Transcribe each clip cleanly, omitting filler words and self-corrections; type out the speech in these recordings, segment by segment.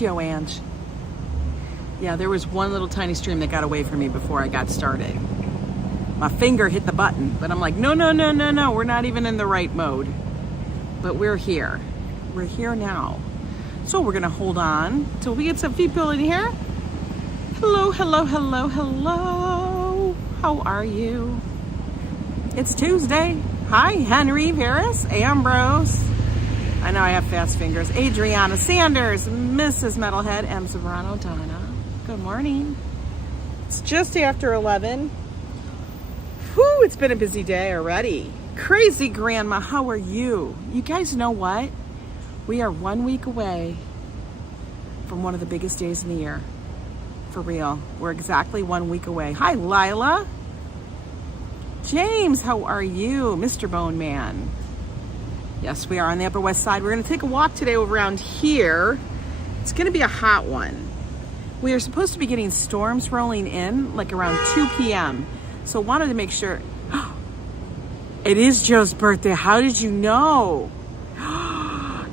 It's Yo Ange. Yeah, there was one little tiny stream that got away from me before I got started. My finger hit the button, but I'm like, no, we're not even in the right mode. But we're here. We're here now. So we're gonna hold on till we get some people in here. Hello. How are you? It's Tuesday. Hi, Henry, Paris, Ambrose. I know I have fast fingers. Adriana Sanders, Mrs. Metalhead, M. Sobrano, Donna. Good morning. It's just after 11. Whew, it's been a busy day already. Crazy Grandma, how are you? You guys know what? We are 1 week away from one of the biggest days in the year. For real. We're exactly 1 week away. Hi, Lila. James, how are you? Mr. Bone Man. Yes, we are on the Upper West Side. We're going to take a walk today around here. It's going to be a hot one. We are supposed to be getting storms rolling in like around 2 p.m. So wanted to make sure. It is Joe's birthday. How did you know?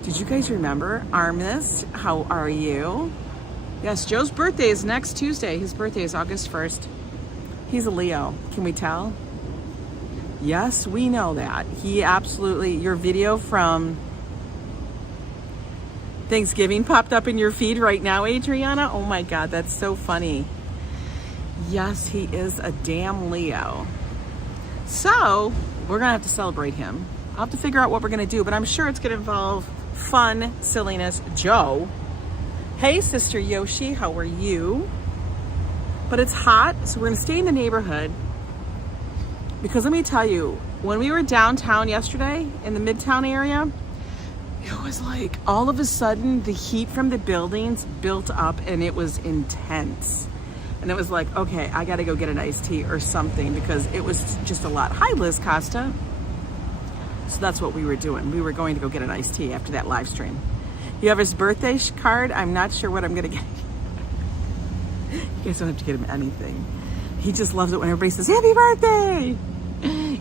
Did you guys remember? Armis, how are you? Yes, Joe's birthday is next Tuesday. His birthday is August 1st. He's a Leo. Can we tell? Yes, we know that. He absolutely, your video from Thanksgiving popped up in your feed right now, Adriana. Oh my God, that's so funny. Yes, he is a damn Leo. So we're gonna have to celebrate him. I'll have to figure out what we're gonna do, but I'm sure it's gonna involve fun, silliness. Joe. Hey, Sister Yoshi, how are you? But it's hot, so we're gonna stay in the neighborhood. Because let me tell you, when we were downtown yesterday in the Midtown area, it was like all of a sudden the heat from the buildings built up and it was intense. And it was like, okay, I gotta go get an iced tea or something because it was just a lot. Hi, Liz Costa. So that's what we were doing. We were going to go get an iced tea after that live stream. You have his birthday card. I'm not sure what I'm gonna get. You guys don't have to get him anything. He just loves it when everybody says, happy birthday!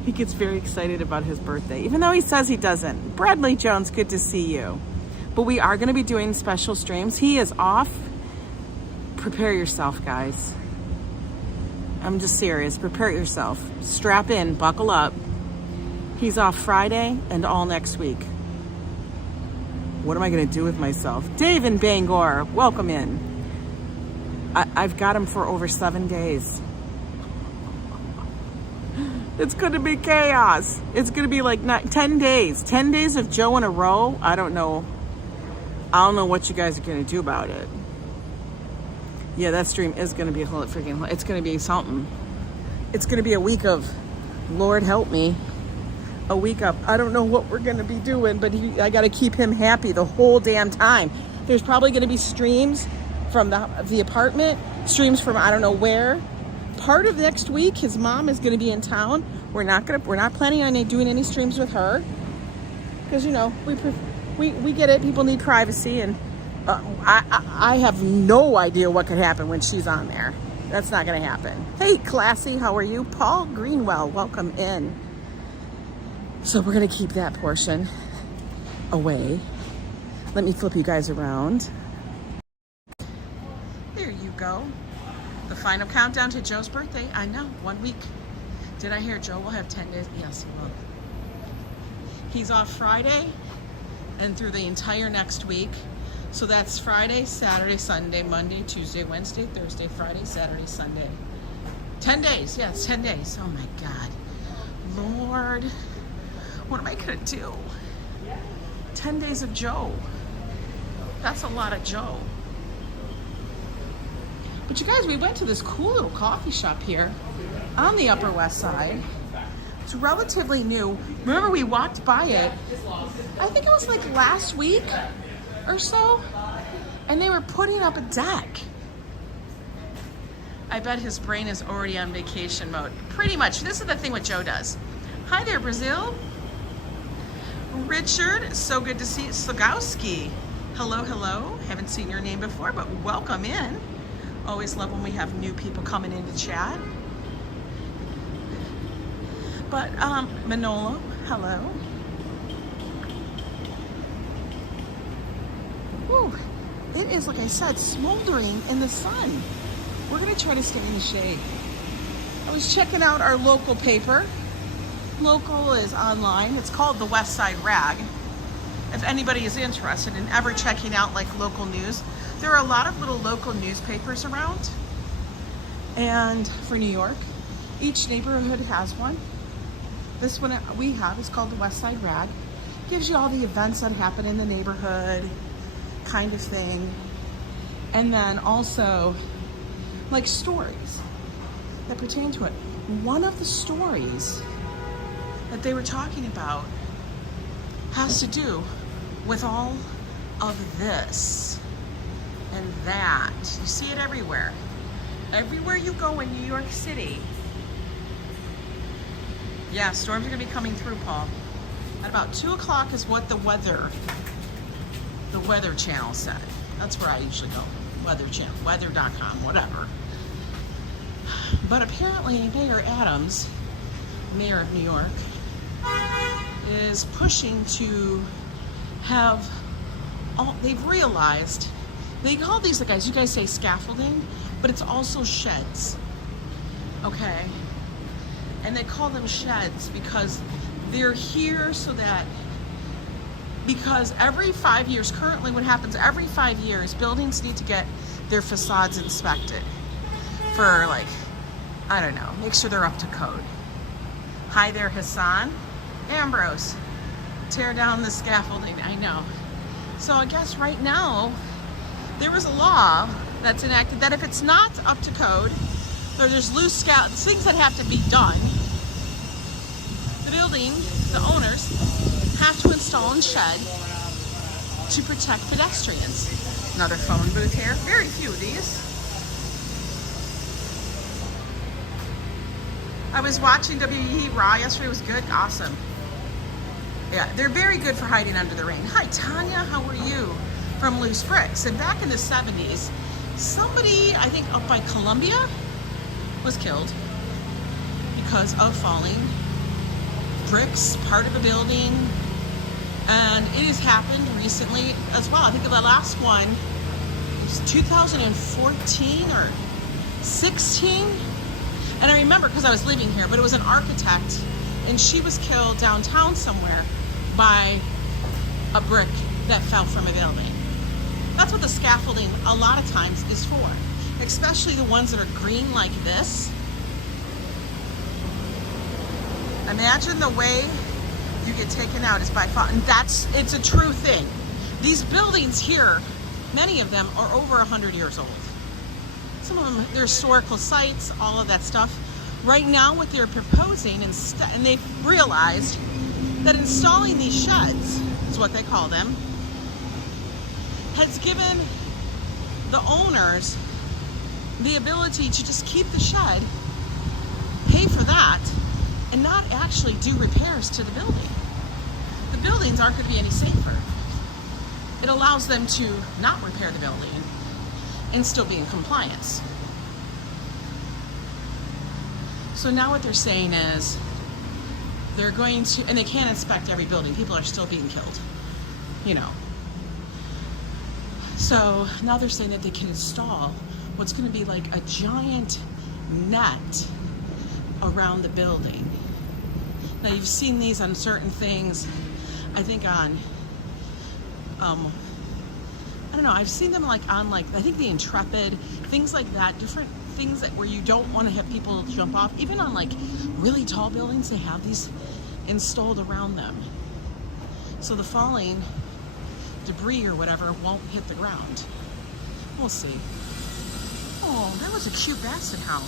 He gets very excited about his birthday, even though he says he doesn't. Bradley Jones, good to see you. But we are gonna be doing special streams. He is off. Prepare yourself, guys. I'm just serious, prepare yourself. Strap in, buckle up. He's off Friday and all next week. What am I gonna do with myself? Dave in Bangor, welcome in. I've got him for over 7 days. It's gonna be chaos. It's gonna be like 10 days. 10 days of Joe in a row. I don't know what you guys are gonna do about it. Yeah, that stream is gonna be it's gonna be something. It's gonna be a week of, Lord help me. A week of, I don't know what we're gonna be doing, but I gotta keep him happy the whole damn time. There's probably gonna be streams from the apartment, streams from I don't know where. Part of next week, his mom is going to be in town. We're not planning on doing any streams with her because you know we get it. People need privacy, and I have no idea what could happen when she's on there. That's not going to happen. Hey, Classy, how are you? Paul Greenwell, welcome in. So we're going to keep that portion away. Let me flip you guys around. There you go. The final countdown to Joe's birthday. I know, 1 week. Did I hear Joe will have 10 days? Yes, he will. He's off Friday and through the entire next week. So that's Friday, Saturday, Sunday, Monday, Tuesday, Wednesday, Thursday, Friday, Saturday, Sunday. 10 days, yes, 10 days. Oh my God. Lord, what am I gonna do? 10 days of Joe. That's a lot of Joe. But you guys, we went to this cool little coffee shop here on the Upper West Side. It's relatively new. Remember, we walked by it, I think it was like last week or so, and they were putting up a deck. I bet his brain is already on vacation mode. Pretty much. This is the thing what Joe does. Hi there, Brazil. Richard, so good to see you. Slagowski. Hello. Haven't seen your name before, but welcome in. Always love when we have new people coming in to chat. But Manolo, hello. Woo. it is, like I said, smoldering in the sun. We're gonna try to stay in the shade. I was checking out our local paper. Local is online. It's called the West Side Rag. If anybody is interested in ever checking out like local news, there are a lot of little local newspapers around. And for New York, each neighborhood has one. This one we have is called the West Side Rag. Gives you all the events that happen in the neighborhood, kind of thing. And then also like stories that pertain to it. One of the stories that they were talking about has to do with all of this and that. You see it everywhere. Everywhere you go in New York City. Yeah, storms are gonna be coming through, Paul. At about 2 o'clock is what the weather channel said. That's where I usually go. Weather channel, weather.com, whatever. But apparently Mayor Adams, Mayor of New York, is pushing to have they've realized, they call these, you guys say scaffolding, but it's also sheds, okay? And they call them sheds because they're here so that, because every 5 years, currently what happens every 5 years, buildings need to get their facades inspected for like, I don't know, make sure they're up to code. Hi there, Hassan. Ambrose, tear down the scaffolding, I know. So I guess right now, there was a law that's enacted that if it's not up to code, or there's loose things that have to be done, the building, the owners, have to install a shed to protect pedestrians. Another phone booth here, very few of these. I was watching WE Raw yesterday, it was good, awesome. Yeah, they're very good for hiding under the rain. Hi, Tanya, how are you? From Loose Bricks. And back in the 70s, somebody, I think up by Columbia, was killed because of falling bricks, part of a building. And it has happened recently as well. I think the last one was 2014 or 16. And I remember because I was living here, but it was an architect, and she was killed downtown somewhere by a brick that fell from a building. That's what the scaffolding a lot of times is for, especially the ones that are green like this. Imagine the way you get taken out is by fall, and it's a true thing. These buildings here, many of them are over 100 years old. Some of them, they're historical sites, all of that stuff. Right now, what they're proposing, and they've realized that installing these sheds, is what they call them, has given the owners the ability to just keep the shed, pay for that, and not actually do repairs to the building. The buildings aren't going to be any safer. It allows them to not repair the building and still be in compliance. So now what they're saying is they're going to, and they can't inspect every building. People are still being killed, you know. So now they're saying that they can install what's going to be like a giant net around the building. Now you've seen these on certain things, I think on, I don't know, I've seen them like on I think the Intrepid, things like that, different things that where you don't want to have people jump off. Even on like really tall buildings, they have these installed around them. So the falling debris or whatever won't hit the ground. We'll see. Oh, that was a cute basset hound.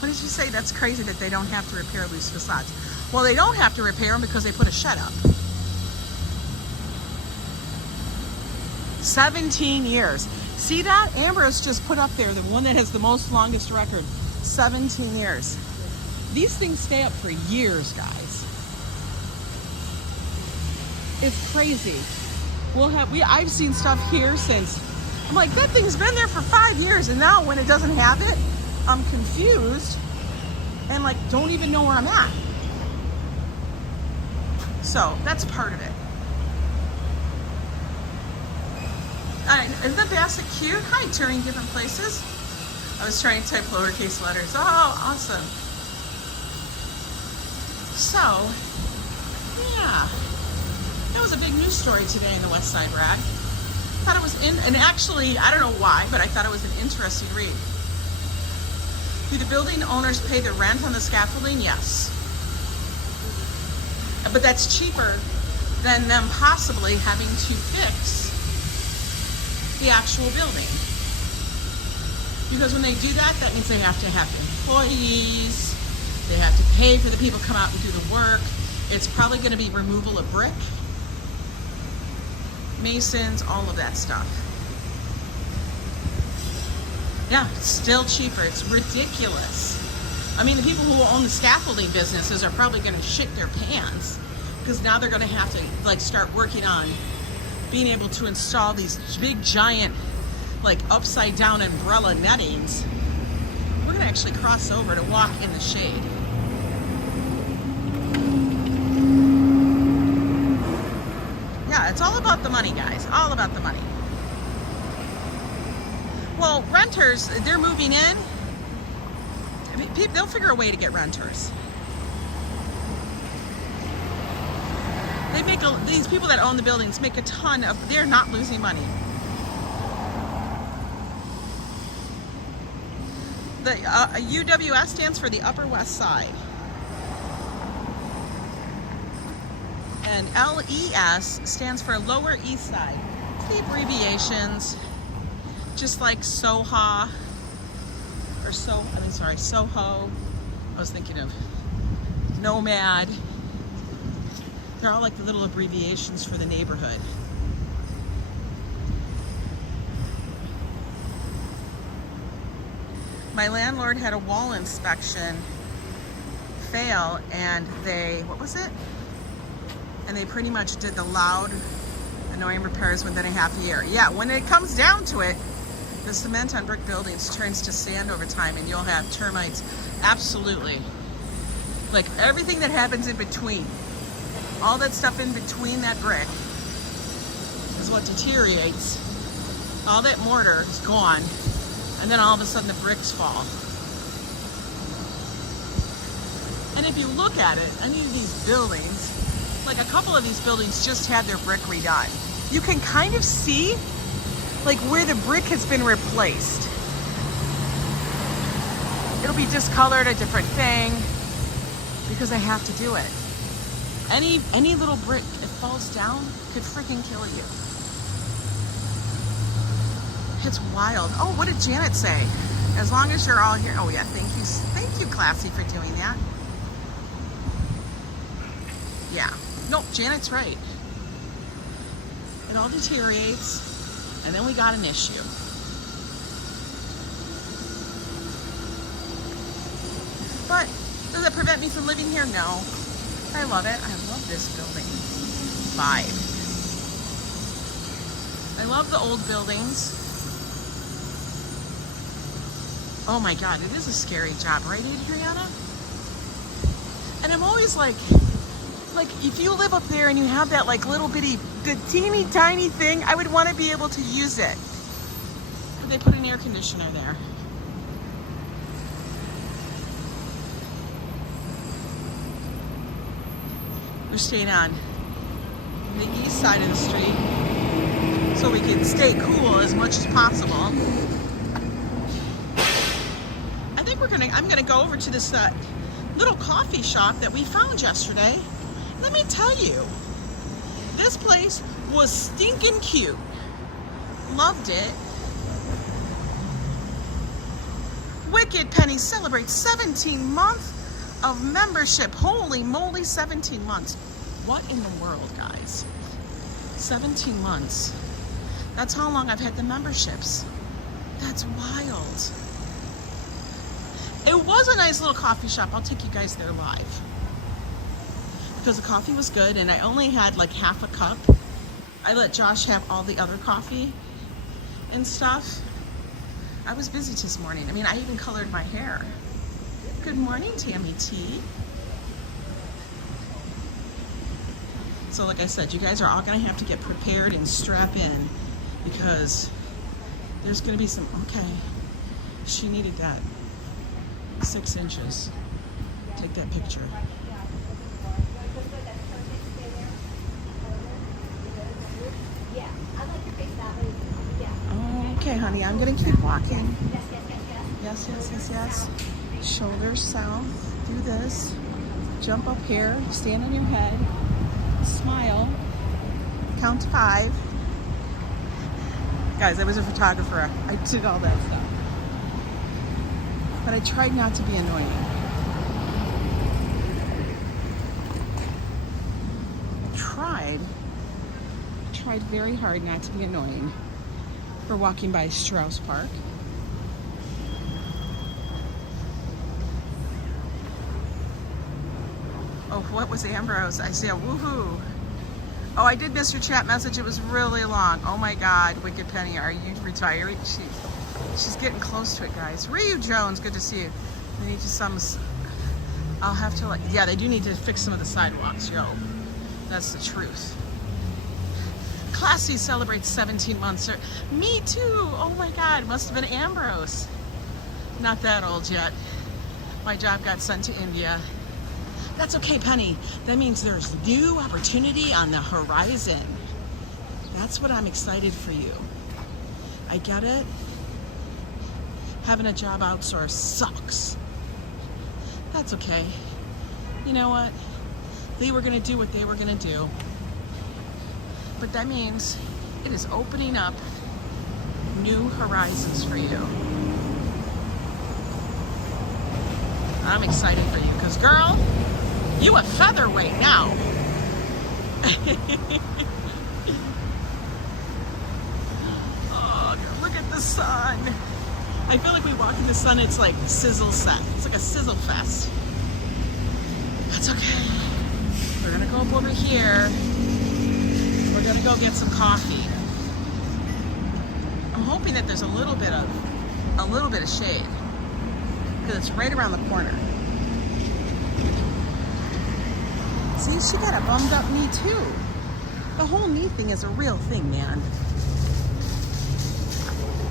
What did you say? That's crazy that they don't have to repair loose facades. Well, they don't have to repair them because they put a shed up. 17 years. See that? Amber's just put up there, the one that has the most longest record. 17 years. These things stay up for years, guys. It's crazy. I've seen stuff here since, I'm like, that thing's been there for 5 years, and now when it doesn't have it, I'm confused and like don't even know where I'm at. So that's part of it. Isn't the basket cute? Hi, turning different places. I was trying to type lowercase letters. Oh, awesome. So, yeah. That was a big news story today in the West Side Rag. Thought it was and actually, I don't know why, but I thought it was an interesting read. Do the building owners pay the rent on the scaffolding? Yes. But that's cheaper than them possibly having to fix the actual building. Because when they do that, that means they have to have employees, they have to pay for the people to come out and do the work. It's probably going to be removal of brick, masons, all of that stuff. Yeah, it's still cheaper. It's ridiculous. I mean, the people who own the scaffolding businesses are probably going to shit their pants because now they're going to have to like start working on being able to install these big giant like upside down umbrella nettings. We're going to actually cross over to walk in the shade. Yeah, it's all about the money, guys. All about the money. Well, renters, they're moving in. I mean, they'll figure a way to get renters. They make these people that own the buildings make a ton of. They're not losing money. The UWS stands for the Upper West Side, and LES stands for Lower East Side. The abbreviations. Just like Soho, or Soho. I was thinking of Nomad. They're all like the little abbreviations for the neighborhood. My landlord had a wall inspection fail, and what was it? And they pretty much did the loud, annoying repairs within a half a year. Yeah, when it comes down to it, the cement on brick buildings turns to sand over time, and you'll have termites. Absolutely. Like everything that happens in between, all that stuff in between that brick is what deteriorates. All that mortar is gone, and then all of a sudden the bricks fall. And if you look at it, any of these buildings, like a couple of these buildings just had their brick redone. You can kind of see like where the brick has been replaced. It'll be discolored, a different thing, because I have to do it. Any little brick, it falls down, could freaking kill you. It's wild. Oh, what did Janet say? As long as you're all here. Oh yeah, thank you, Classy, for doing that. Yeah, nope, Janet's right. It all deteriorates. And then we got an issue. But does it prevent me from living here? No. I love it. I love this building vibe. I love the old buildings. Oh my God, it is a scary job, right, Adriana? And I'm always like if you live up there and you have that like little bitty, the teeny tiny thing, I would want to be able to use it. Could they put an air conditioner there? We're staying on the east side of the street so we can stay cool as much as possible. I think I'm gonna go over to this little coffee shop that we found yesterday. Let me tell you, this place was stinking cute. Loved it. Wicked Penny celebrates 17 months of membership. Holy moly, 17 months. What in the world, guys? 17 months. That's how long I've had the memberships. That's wild. It was a nice little coffee shop. I'll take you guys there live. Because the coffee was good, and I only had like half a cup. I let Josh have all the other coffee and stuff. I was busy this morning. I mean, I even colored my hair. Good morning, Tammy T. So like I said, you guys are all gonna have to get prepared and strap in because there's going to be some, okay, she needed that. 6 inches. Take that picture. Okay, honey, I'm going to keep walking. Yes, yes, yes, yes. Shoulders south. Do this. Jump up here. Stand on your head. Smile. Count to 5. Guys, I was a photographer. I did all that stuff. But I tried not to be annoying. Tried very hard not to be annoying. We're walking by Strauss Park. Oh, what was Ambrose? I see a woohoo. Oh, I did miss your chat message. It was really long. Oh my God, Wicked Penny, are you retiring? She's getting close to it, guys. Ryu Jones, good to see you. They need to I'll have to yeah, they do need to fix some of the sidewalks, yo. That's the truth. Classy celebrates 17 months. Me too. Oh my God, must have been Ambrose. Not that old yet. My job got sent to India. That's okay, Penny. That means there's new opportunity on the horizon. That's what I'm excited for you. I get it. Having a job outsourced sucks. That's okay. You know what? They were gonna do what they were gonna do. But that means it is opening up new horizons for you. I'm excited for you, because girl, you a featherweight now. Oh, look at the sun. I feel like we walk in the sun, it's like sizzle set. It's like a sizzle fest. That's okay. We're gonna go up over here. We're gonna go get some coffee. I'm hoping that there's a little bit of shade, because it's right around the corner. See, she got a bummed up knee too. The whole knee thing is a real thing, man.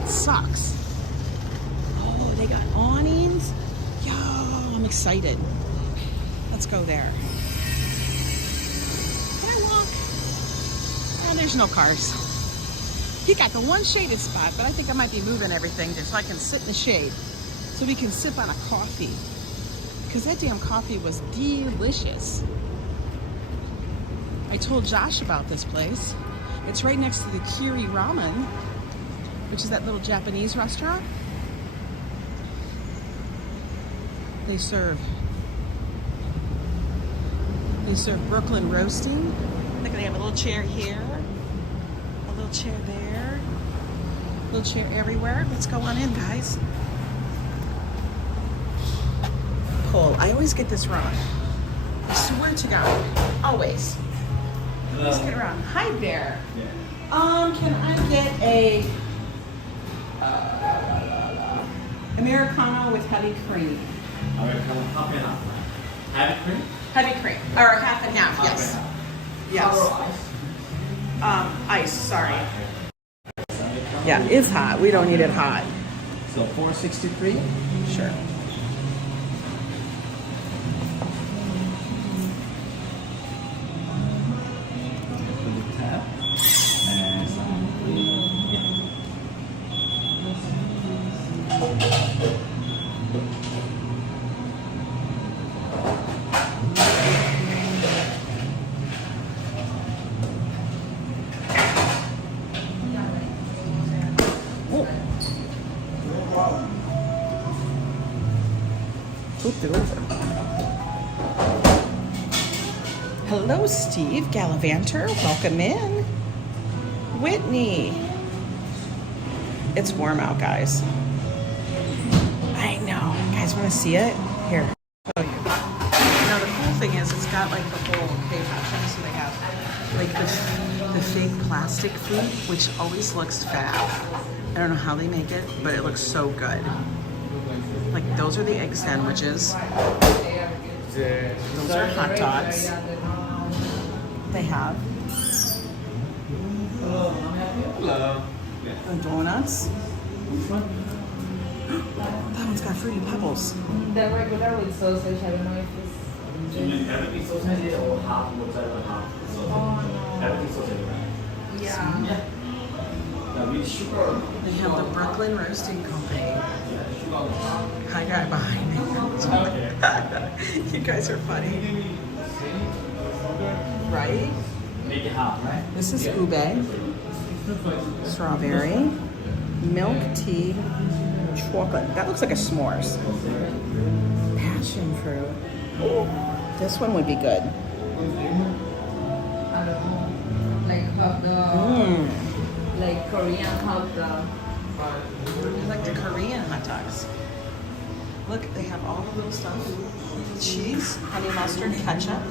It sucks. Oh, they got awnings. Yo, I'm excited. Let's go there. Can I walk? There's no cars. He got the one shaded spot, but I think I might be moving everything just so I can sit in the shade, so we can sip on a coffee. Because that damn coffee was delicious. I told Josh about this place. It's right next to the Kiri Ramen, which is that little Japanese restaurant. They serve Brooklyn roasting. Look, they have a little chair here, a little chair there, a little chair everywhere. Let's go on in, guys. Cole, I always get this wrong. I swear to God, always. Let's get around. Hi there. Can I get a Americano with heavy cream? Americano, half and half. Heavy cream? Heavy cream, or half and half, yes. Yes. Ice, sorry. Yeah, it's hot. We don't need it hot. So 463? Sure. Hello, Steve Gallivanter. Welcome in. Whitney. It's warm out, guys. I know. You guys want to see it? Here, I'll show you. Now, the cool thing is it's got like the whole cave option, so they have like the fake plastic food, which always looks fab. I don't know how they make it, but it looks so good. Like, those are the egg sandwiches. Those are hot dogs. They have. Hello. The donuts. That one's got Fruity Pebbles. The regular with sausage, I don't know if it's... You mean everything sausage or half mozzarella, half sausage? Oh, no. Everything sausage, right? Yeah. Yeah. Now with sugar. They have the Brooklyn Roasting Company. Hi guy behind me. You guys are funny. Right? Make it half, right? This is ube, strawberry, milk tea, chocolate. That looks like a s'mores. Passion fruit. This one would be good. I don't know. Like hot dog. Like Korean hot dog. I like the Korean hot dogs. Look, they have all the little stuff. Cheese, honey mustard, ketchup.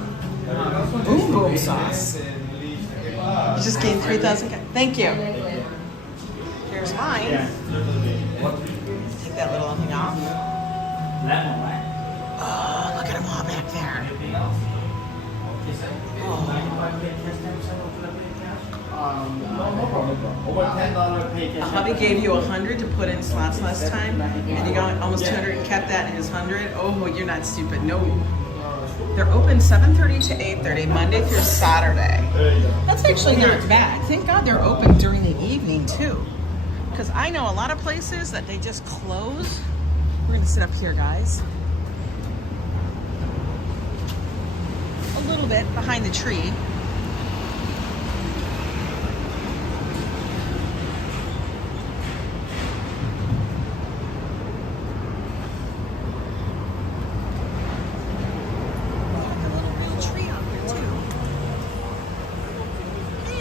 Boom boom sauce. You just gained 3,000. Thank you. Here's mine. Take that little thing off. Lemon, right? Oh, look at them all back there. Anything else? Oh. No problem. Over $10 pay cash. Hubby gave you 100 to put in slots last time, and you got almost 200 and kept that in his 100. Oh, you're not stupid. No. They're open 7:30 to 8:30, Monday through Saturday. That's actually not bad. Thank God they're open during the evening too, because I know a lot of places that they just close. We're gonna sit up here, guys. A little bit behind the tree.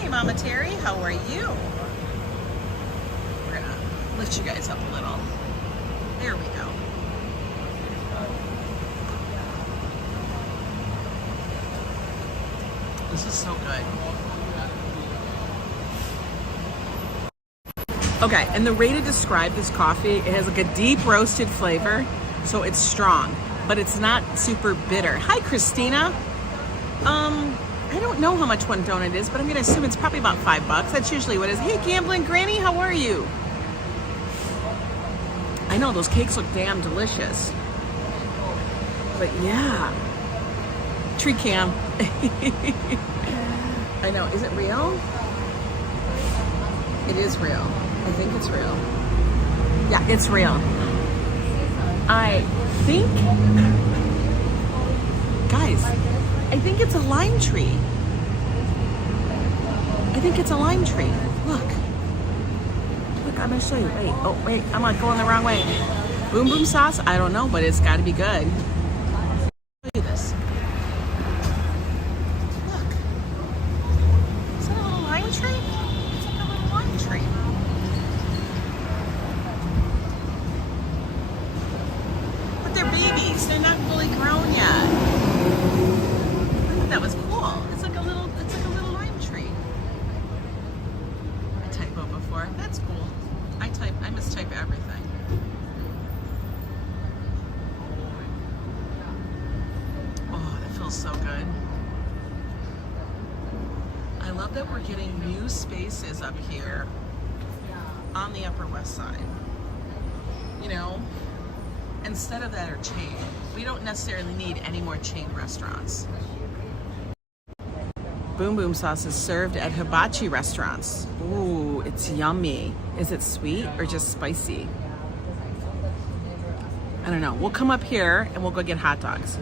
Mama Terry, how are you? We're gonna lift you guys up a little. There we go. This is so good. Okay, and the way to describe this coffee, it has like a deep roasted flavor, so it's strong, but it's not super bitter. Hi, Christina. I don't know how much one donut is, but I'm gonna assume it's probably about $5. That's usually what it is. Hey, Gambling Granny, how are you? I know those cakes look damn delicious. But yeah, tree cam. I know, is it real? It is real. I think it's real. Yeah, it's real. I think, guys, I think it's a lime tree. I think it's a lime tree. Look. Look, I'm gonna show you. Wait, oh wait, I'm like going the wrong way. Boom boom sauce? I don't know, but it's gotta be good. Look at this. Look. Is that a little lime tree? It's like a little lime tree. But they're babies. They're not fully grown yet. That was cool. It's like a little lime tree. I typoed before. That's cool. I mistype everything. Oh, that feels so good. I love that we're getting new spaces up here on the Upper West Side. You know, instead of that or chain. We don't necessarily need any more chain restaurants. Boom boom sauce is served at hibachi restaurants. Ooh, it's yummy. Is it sweet or just spicy? I don't know. We'll come up here and we'll go get hot dogs.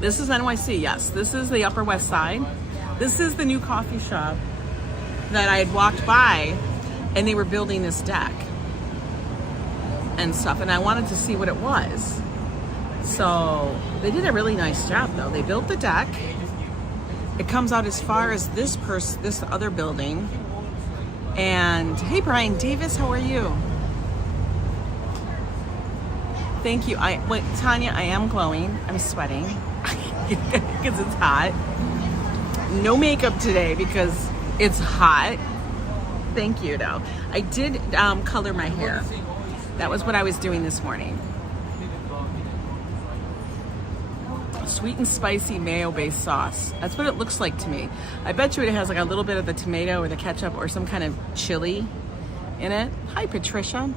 This is NYC, yes. This is the Upper West Side. This is the new coffee shop that I had walked by, and they were building this deck and stuff, and I wanted to see what it was. So they did a really nice job though. They built the deck. It comes out as far as this other building. And hey, Brian Davis, how are you? Thank you. Tanya, I am glowing. I'm sweating because it's hot. No makeup today because it's hot. Thank you, though. I did color my hair. That was what I was doing this morning. Sweet and spicy mayo-based sauce. That's what it looks like to me. I bet you it has like a little bit of the tomato or the ketchup or some kind of chili in it. Hi, Patricia.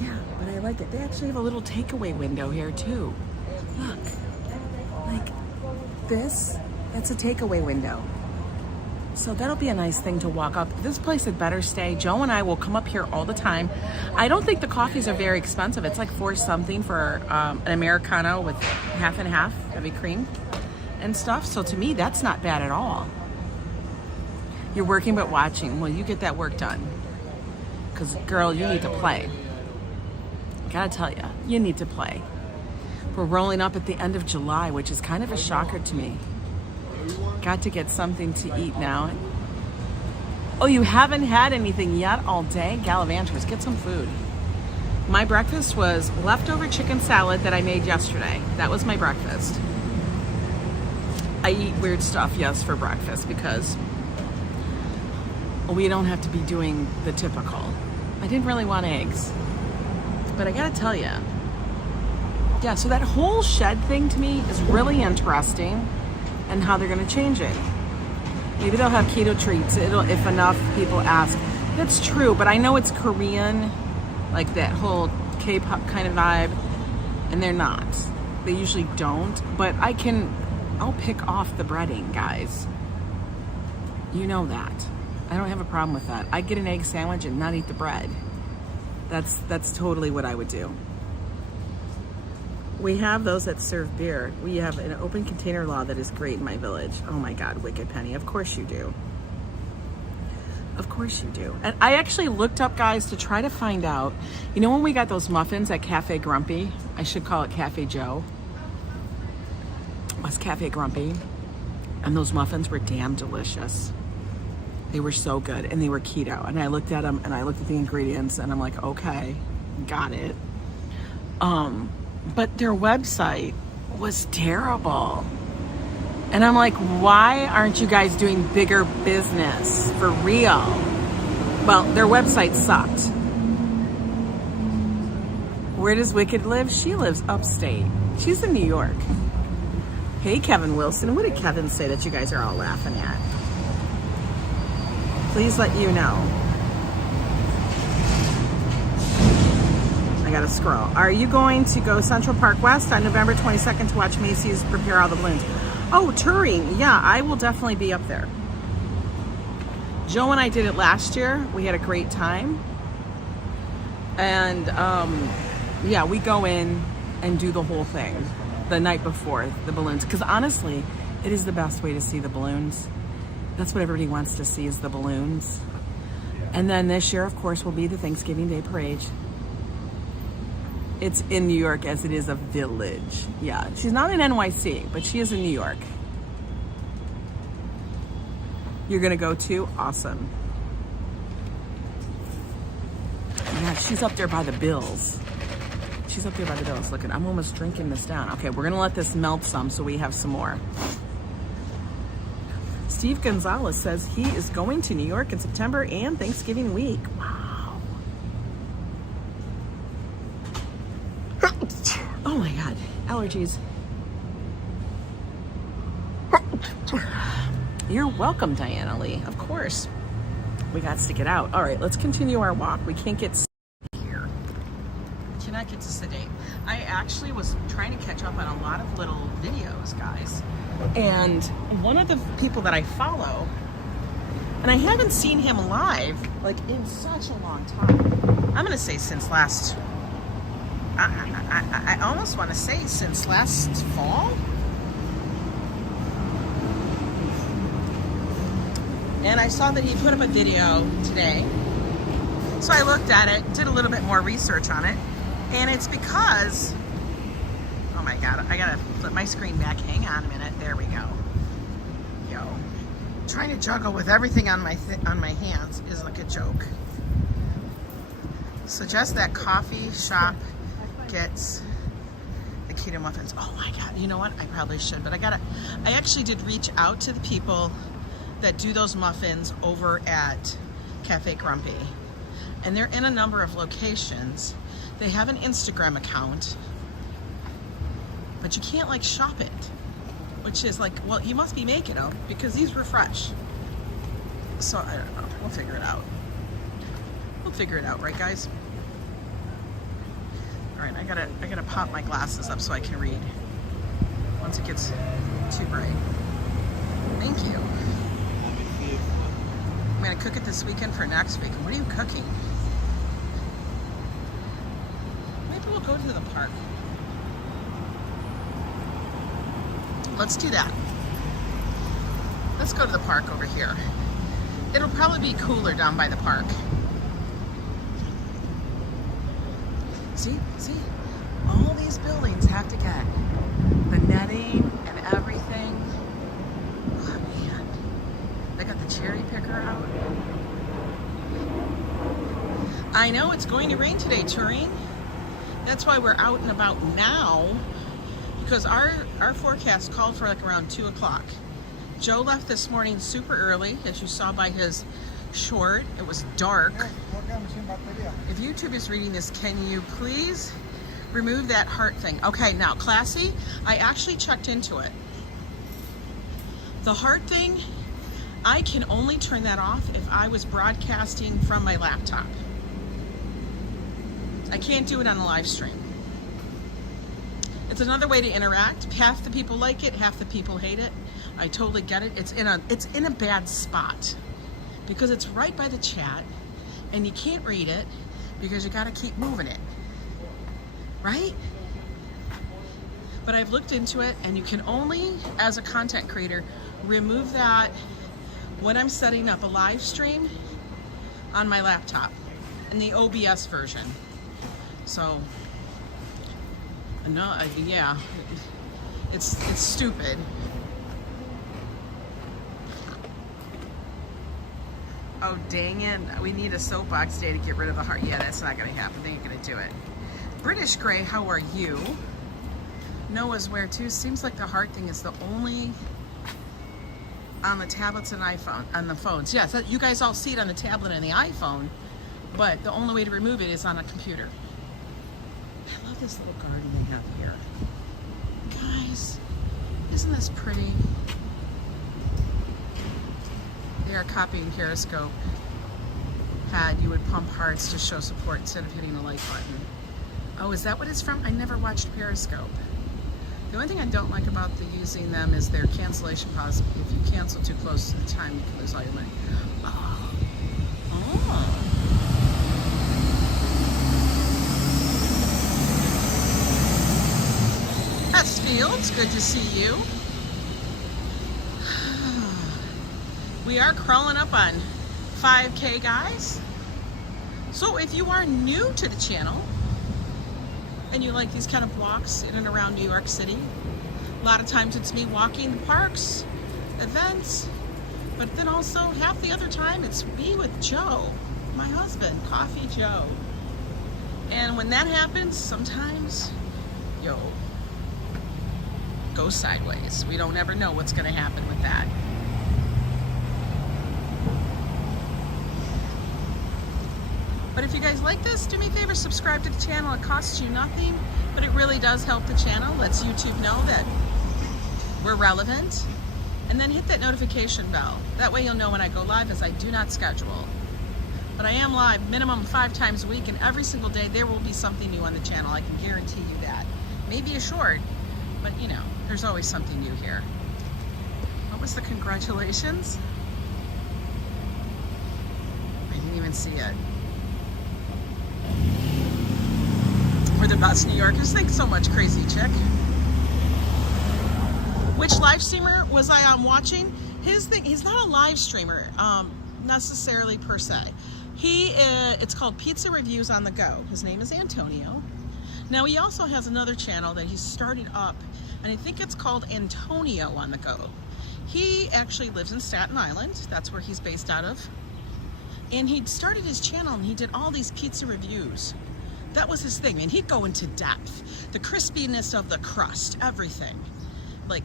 Yeah, but I like it. They actually have a little takeaway window here too. Look, like this, that's a takeaway window. So that'll be a nice thing to walk up. This place had better stay. Joe and I will come up here all the time. I don't think the coffees are very expensive. It's like $4 something for an Americano with half and half heavy cream and stuff. So to me, that's not bad at all. You're working but watching. Well, you get that work done. Because girl, you need to play. Gotta tell you, you need to play. We're rolling up at the end of July, which is kind of a shocker to me. Got to get something to eat now. Oh, you haven't had anything yet all day? Gallivanters, get some food. My breakfast was leftover chicken salad that I made yesterday. That was my breakfast. I eat weird stuff, yes, for breakfast because we don't have to be doing the typical. I didn't really want eggs, but I gotta tell you, yeah, so that whole shed thing to me is really interesting. And how they're going to change it. Maybe they'll have keto treats if enough people ask. That's true, but I know it's Korean, like that whole K-pop kind of vibe, and they're not. They usually don't, but I'll pick off the breading, guys. You know that. I don't have a problem with that. I'd get an egg sandwich and not eat the bread. That's totally what I would do. We have those that serve beer. We have an open container law that is great in my village. Oh my God, Wicked Penny. Of course you do. Of course you do. And I actually looked up, guys, to try to find out, you know when we got those muffins at Cafe Grumpy? I should call it Cafe Joe. It was Cafe Grumpy. And those muffins were damn delicious. They were so good and they were keto. And I looked at them and I looked at the ingredients and I'm like, okay, got it. But their website was terrible. And I'm like, why aren't you guys doing bigger business for real? Well, their website sucked. Where does Wicked live? She lives upstate. She's in New York. Hey, Kevin Wilson. What did Kevin say that you guys are all laughing at? Please let you know. I gotta scroll. Are you going to go Central Park West on November 22nd to watch Macy's prepare all the balloons? Oh, touring. Yeah, I will definitely be up there. Joe and I did it last year. We had a great time. And yeah, we go in and do the whole thing the night before the balloons. Because honestly, it is the best way to see the balloons. That's what everybody wants to see is the balloons. And then this year, of course, will be the Thanksgiving Day Parade. It's in New York as it is a village. Yeah, she's not in NYC, but she is in New York. You're gonna go too? Awesome. Yeah, she's up there by the bills. She's up there by the bills. Look, I'm almost drinking this down. Okay, we're gonna let this melt some so we have some more. Steve Gonzalez says he is going to New York in September and Thanksgiving week. Wow. Oh my God, allergies. You're welcome, Diana Lee. Of course. We got to get out. All right, let's continue our walk. We can't get here. We cannot get to sedate. I actually was trying to catch up on a lot of little videos, guys. And one of the people that I follow, and I haven't seen him live like in such a long time. I'm gonna say since last, I almost want to say since last fall. And I saw that he put up a video today. So I looked at it, did a little bit more research on it. And it's because, oh my God, I gotta flip my screen back. Hang on a minute, there we go. Yo, trying to juggle with everything on my hands is like a joke. Suggest that coffee shop gets the keto muffins. Oh my God, you know what? I probably should, but I actually did reach out to the people that do those muffins over at Cafe Grumpy. And they're in a number of locations. They have an Instagram account. but you can't like shop it, which is like, well, you must be making them because these were fresh. So I don't know, we'll figure it out. We'll figure it out, right guys? All right, I gotta pop my glasses up so I can read once it gets too bright. Thank you. I'm gonna cook it this weekend for next week. And what are you cooking? Maybe we'll go to the park. Let's do that. Let's go to the park over here. It'll probably be cooler down by the park. See, all these buildings have to get the netting and everything. Oh man, they got the cherry picker out. I know it's going to rain today, Turing. That's why we're out and about now, because our forecast called for like around 2 o'clock. Joe left this morning super early, as you saw by his short. It was dark. If YouTube is reading this, can you please remove that heart thing? Okay, now Classy, I actually checked into it. The heart thing, I can only turn that off if I was broadcasting from my laptop. I can't do it on a live stream. It's another way to interact. Half the people like it, half the people hate it. I totally get it. It's in a bad spot because it's right by the chat and you can't read it because you got to keep moving it, right? But I've looked into it and you can only, as a content creator, remove that when I'm setting up a live stream on my laptop in the OBS version. So, no, yeah, it's stupid. Oh, dang it. We need a soapbox day to get rid of the heart. Yeah, that's not going to happen. They ain't going to do it. British Gray, how are you? Noah's where too? Seems like the heart thing is the only on the tablets and iPhone, on the phones. Yes, you guys all see it on the tablet and the iPhone, but the only way to remove it is on a computer. I love this little garden they have here. Guys, isn't this pretty? They are copying Periscope. Had you would pump hearts to show support instead of hitting the like button. Oh, is that what it's from? I never watched Periscope. The only thing I don't like about using them is their cancellation policy. If you cancel too close to the time, you can lose all your money. Oh. That's Fields. Good to see you. We are crawling up on 5K, guys. So if you are new to the channel and you like these kind of walks in and around New York City, a lot of times it's me walking the parks, events, but then also half the other time it's me with Joe, my husband, Coffee Joe. And when that happens, sometimes, goes sideways. We don't ever know what's gonna happen with that. But if you guys like this, do me a favor, subscribe to the channel. It costs you nothing, but it really does help the channel. Lets YouTube know that we're relevant. And then hit that notification bell. That way you'll know when I go live, as I do not schedule. But I am live minimum 5 times a week, and every single day there will be something new on the channel. I can guarantee you that. Maybe a short, but you know, there's always something new here. What was the congratulations? I didn't even see it. We're the best New Yorkers. Thanks so much, Crazy Chick. Which live streamer was I watching? His thing, he's not a live streamer, necessarily per se. It's called Pizza Reviews on the Go. His name is Antonio. Now he also has another channel that he started up, and I think it's called Antonio on the Go. He actually lives in Staten Island. That's where he's based out of. And he started his channel and he did all these pizza reviews. That was his thing, and he'd go into depth. The crispiness of the crust, everything. Like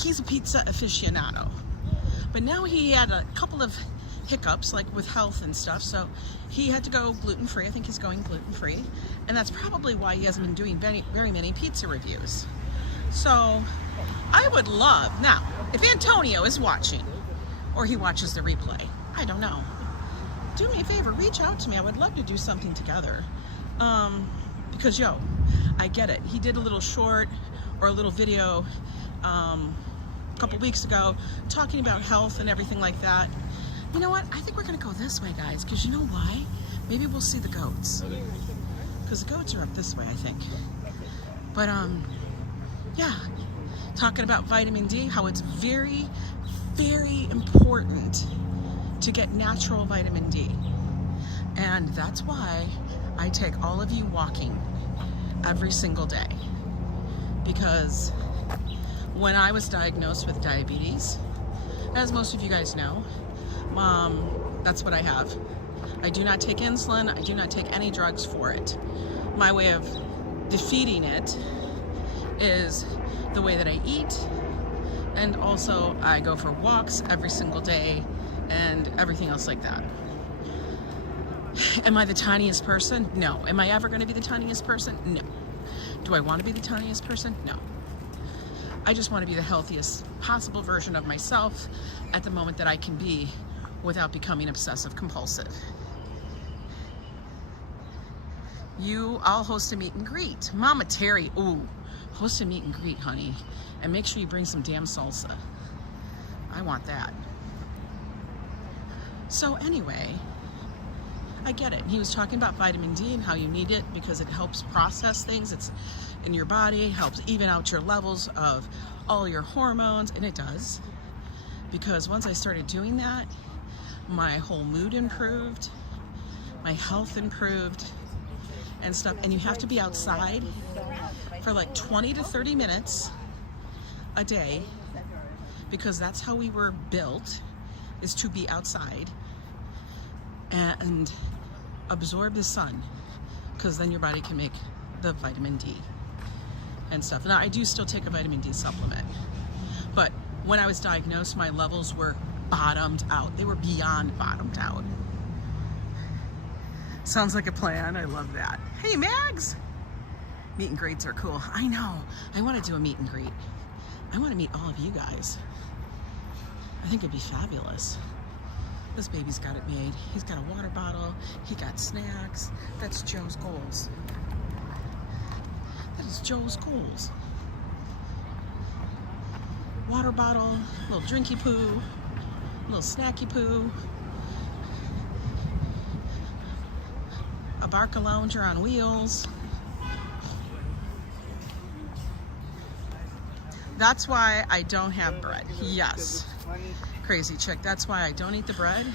he's a pizza aficionado. But now he had a couple of hiccups like with health and stuff, so he had to go gluten-free. I think he's going gluten-free, and that's probably why he hasn't been doing very many pizza reviews. So I would love, now if Antonio is watching or he watches the replay, I don't know, do me a favor, reach out to me. I would love to do something together, because I get it. He did a little short or a little video a couple weeks ago talking about health and everything like that. You know what? I think we're gonna go this way, guys, because you know why? Maybe we'll see the goats, because the goats are up this way, I think. But yeah, talking about vitamin D, how it's very, very important to get natural vitamin D. And that's why I take all of you walking every single day. Because when I was diagnosed with diabetes, as most of you guys know, that's what I have. I do not take insulin. I do not take any drugs for it. My way of defeating it is the way that I eat, and also I go for walks every single day and everything else like that. Am I the tiniest person? No. Am I ever going to be the tiniest person? No. Do I want to be the tiniest person? No. I just want to be the healthiest possible version of myself at the moment that I can be without becoming obsessive compulsive. I'll host a meet and greet. Mama Terry, ooh, host a meet and greet, honey. And make sure you bring some damn salsa. I want that. So anyway, I get it. He was talking about vitamin D and how you need it because it helps process things. It's in your body, helps even out your levels of all your hormones, and it does. Because once I started doing that, my whole mood improved, my health improved, and stuff. And you have to be outside for like 20 to 30 minutes a day, because that's how we were built, is to be outside and absorb the sun, because then your body can make the vitamin D and stuff. Now, I do still take a vitamin D supplement, but when I was diagnosed, my levels were bottomed out. They were beyond bottomed out. Sounds like a plan. I love that. Hey, Mags! Meet and greets are cool. I know. I want to do a meet and greet. I want to meet all of you guys. I think it'd be fabulous. This baby's got it made. He's got a water bottle. He got snacks. That's Joe's goals. That is Joe's goals. Water bottle, little drinky poo, little snacky poo, a Barca lounger on wheels. That's why I don't have bread. Yes. Crazy chick. That's why I don't eat the bread.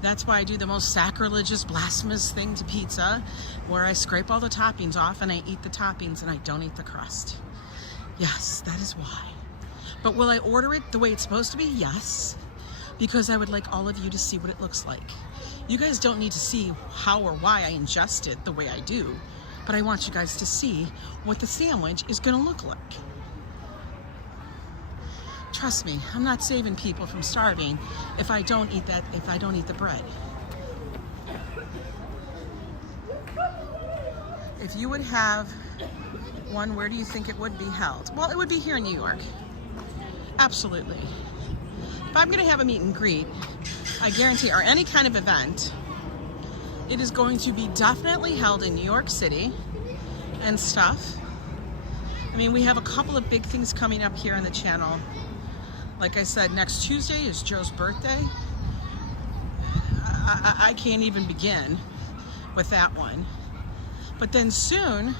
That's why I do the most sacrilegious, blasphemous thing to pizza, where I scrape all the toppings off and I eat the toppings and I don't eat the crust. Yes, that is why. But will I order it the way it's supposed to be? Yes. Because I would like all of you to see what it looks like. You guys don't need to see how or why I ingest it the way I do, but I want you guys to see what the sandwich is going to look like. Trust me, I'm not saving people from starving if I don't eat that, if I don't eat the bread. If you would have one, where do you think it would be held? Well, it would be here in New York. Absolutely. If I'm going to have a meet and greet, I guarantee, or any kind of event, it is going to be definitely held in New York City and stuff. I mean, we have a couple of big things coming up here on the channel. Like I said, next Tuesday is Joe's birthday. I can't even begin with that one. But then soon,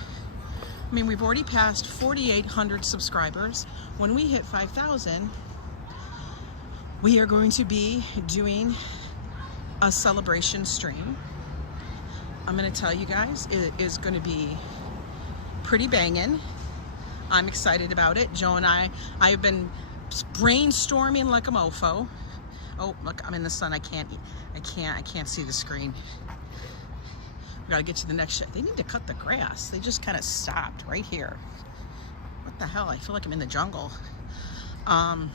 I mean, we've already passed 4,800 subscribers. When we hit 5,000, we are going to be doing a celebration stream. I'm going to tell you guys, it is going to be pretty banging. I'm excited about it. Joe and I've been brainstorming like a mofo. Oh, look, I'm in the sun. I can't see the screen. We gotta get to the next shot. They need to cut the grass. They just kind of stopped right here. What the hell? I feel like I'm in the jungle. But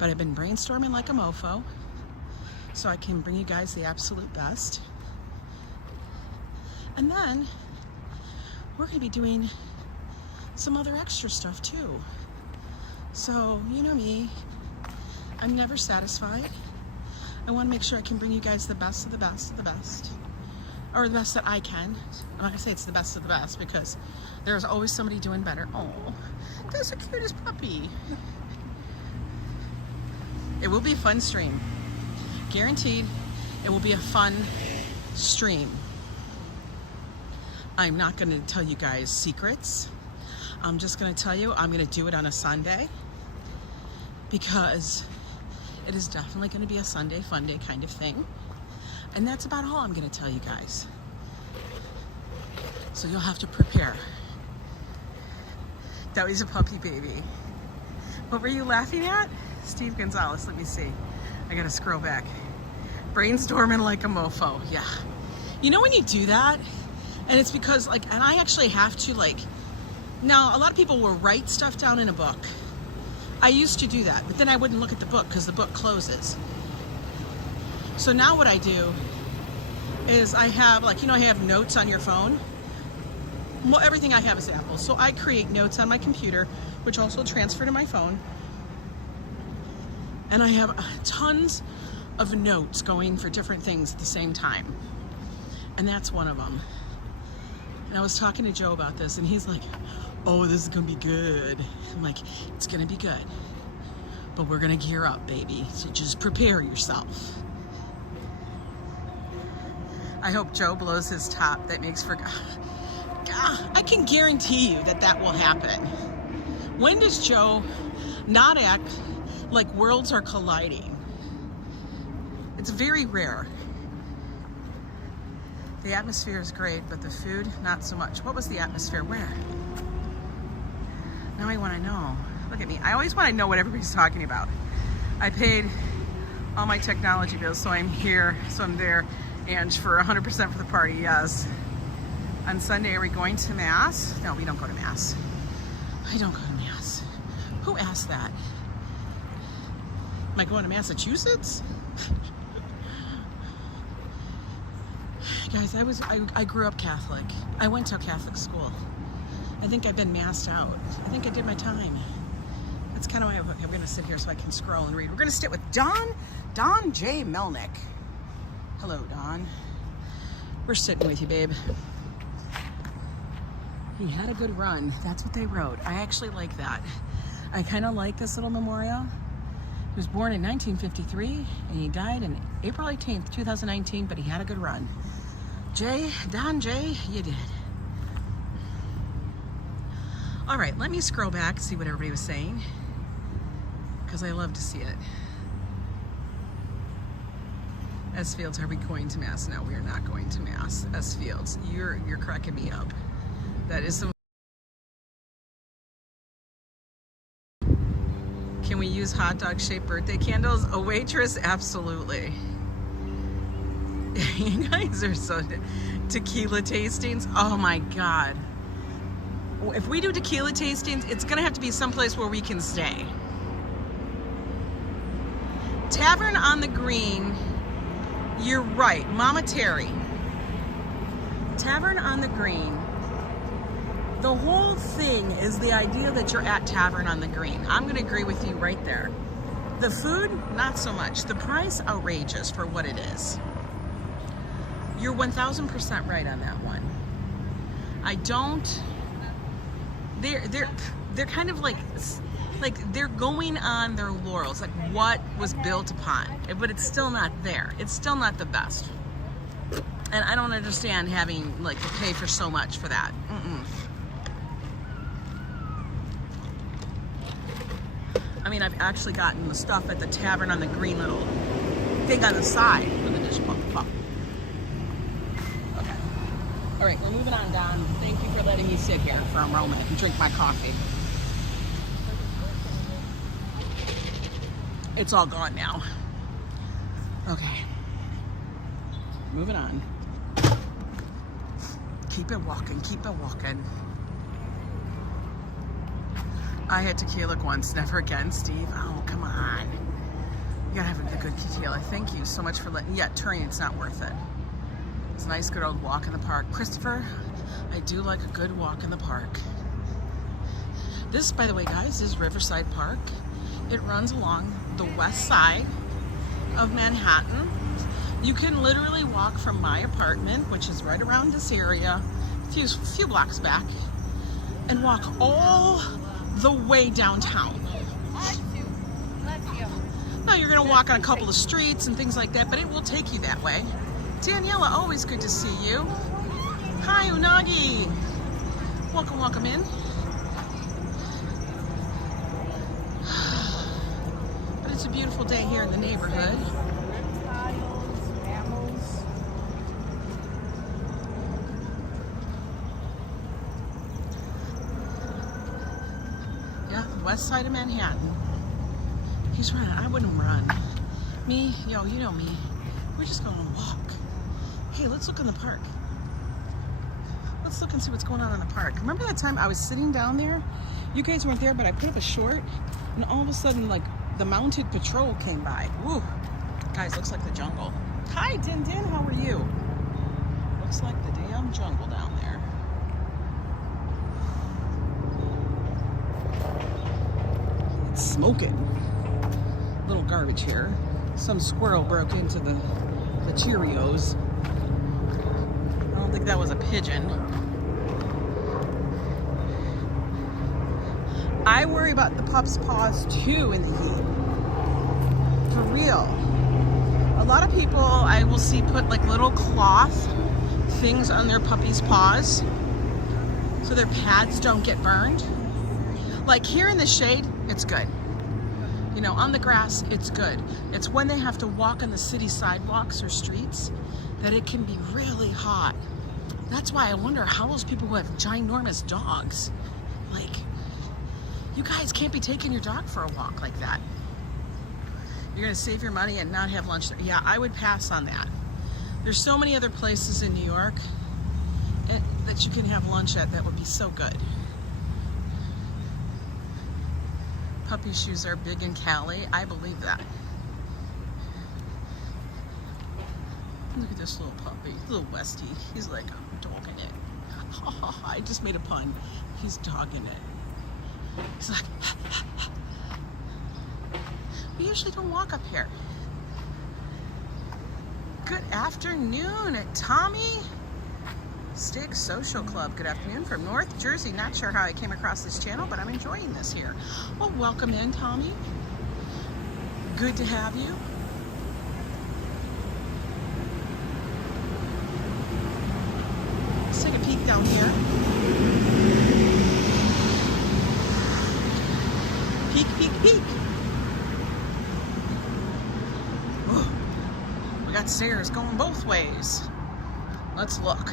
I've been brainstorming like a mofo. so I can bring you guys the absolute best. And then we're going to be doing some other extra stuff too. So, you know me, I'm never satisfied. I want to make sure I can bring you guys the best of the best of the best. Or the best that I can. I'm not going to say it's the best of the best because there's always somebody doing better. Oh, that's the cutest puppy. It will be a fun stream. Guaranteed, it will be a fun stream. I'm not going to tell you guys secrets. I'm just going to tell you I'm going to do it on a Sunday because it is definitely going to be a Sunday fun day kind of thing. And that's about all I'm going to tell you guys. So you'll have to prepare. That was a puppy baby. What were you laughing at? Steve Gonzalez, let me see. I got to scroll back. Brainstorming like a mofo. Yeah. You know when you do that, and it's because like, and I actually have to like, now a lot of people will write stuff down in a book. I used to do that, but then I wouldn't look at the book because the book closes. So now what I do is I have, like, you know, I have notes on your phone. Well, everything I have is Apple. So I create notes on my computer, which also transfer to my phone. And I have tons of notes going for different things at the same time. And that's one of them. And I was talking to Joe about this, and he's like, oh, this is gonna be good. I'm like, it's gonna be good. But we're gonna gear up, baby. So just prepare yourself. I hope Joe blows his top. That makes for... I can guarantee you that that will happen. When does Joe not act like worlds are colliding? It's very rare. The atmosphere is great, but the food, not so much. What was the atmosphere? Where? Now I want to know. Look at me. I always want to know what everybody's talking about. I paid all my technology bills, so I'm here, so I'm there. And for 100% for the party, yes. On Sunday, are we going to Mass? No, we don't go to Mass. I don't go to Mass. Who asked that? Am I going to Massachusetts? Guys, I grew up Catholic. I went to a Catholic school. I think I've been massed out. I think I did my time. That's kind of why we're going to sit here so I can scroll and read. We're going to sit with Don J. Melnick. Hello, Don. We're sitting with you, babe. He had a good run. That's what they wrote. I actually like that. I kind of like this little memorial. He was born in 1953, and he died on April 18th, 2019, but he had a good run. Don J, you did. All right, let me scroll back and see what everybody was saying, because I love to see it. S. Fields, are we going to Mass? No, we are not going to Mass. S. Fields, you're cracking me up. That is the... Can we use hot dog shaped birthday candles? A waitress? Absolutely. You guys are so... Tequila tastings? Oh my God. If we do tequila tastings, it's gonna have to be someplace where we can stay. Tavern on the Green. You're right, Mama Terry. Tavern on the Green. The whole thing is the idea that you're at Tavern on the Green. I'm gonna agree with you right there. The food, not so much. The price, outrageous for what it is. You're 1000% right on that one. I don't, they're kind of like they're going on their laurels, like what was built upon, but it's still not there. It's still not the best. And I don't understand having like to pay for so much for that. I mean, I've actually gotten the stuff at the Tavern on the Green little thing on the side with the dishcloth. Okay. All right, we're moving on, Don. Thank you for letting me sit here for a moment and drink my coffee. It's all gone now. Okay. Moving on. Keep it walking, keep it walking. I had tequila once, never again, Steve. Oh, come on. You gotta have a good detailer. Thank you so much for letting, yeah, turning, it's not worth it. It's a nice, good old walk in the park. Christopher, I do like a good walk in the park. This, by the way, guys, is Riverside Park. It runs along the west side of Manhattan. You can literally walk from my apartment, which is right around this area, a few blocks back, and walk all the way downtown. Now you're gonna walk on a couple of streets and things like that, but it will take you that way. Daniela, always good to see you. Hi, Unagi. Welcome, welcome in. But it's a beautiful day here in the neighborhood. Yeah, the west side of Manhattan. He's running. I wouldn't run. Me, yo, you know me. We're just going to walk. Hey, let's look in the park. Let's look and see what's going on in the park. Remember that time I was sitting down there? You guys weren't there, but I put up a short, and all of a sudden, like, the mounted patrol came by. Woo. Guys, looks like the jungle. Hi, Din Din, how are you? Looks like the damn jungle down there. It's smoking. Little garbage here. Some squirrel broke into the Cheerios. I don't think that was a pigeon. I worry about the pup's paws too in the heat. For real. A lot of people I will see put like little cloth things on their puppy's paws so their pads don't get burned. Like here in the shade, it's good. You know, on the grass, it's good. It's when they have to walk on the city sidewalks or streets that it can be really hot. That's why I wonder how those people who have ginormous dogs, like, you guys can't be taking your dog for a walk like that. You're gonna save your money and not have lunch there. Yeah, I would pass on that. There's so many other places in New York that you can have lunch at that would be so good. Puppy shoes are big in Cali. I believe that. Look at this little puppy, little Westie. He's like dogging it. I just made a pun. He's dogging it. He's like, we usually don't walk up here. Good afternoon, Tommy. Stig Social Club. Good afternoon from North Jersey. Not sure how I came across this channel, but I'm enjoying this here. Well, welcome in, Tommy. Good to have you. Let's take a peek down here. Peek, peek, peek. Whoa. We got stairs going both ways. Let's look.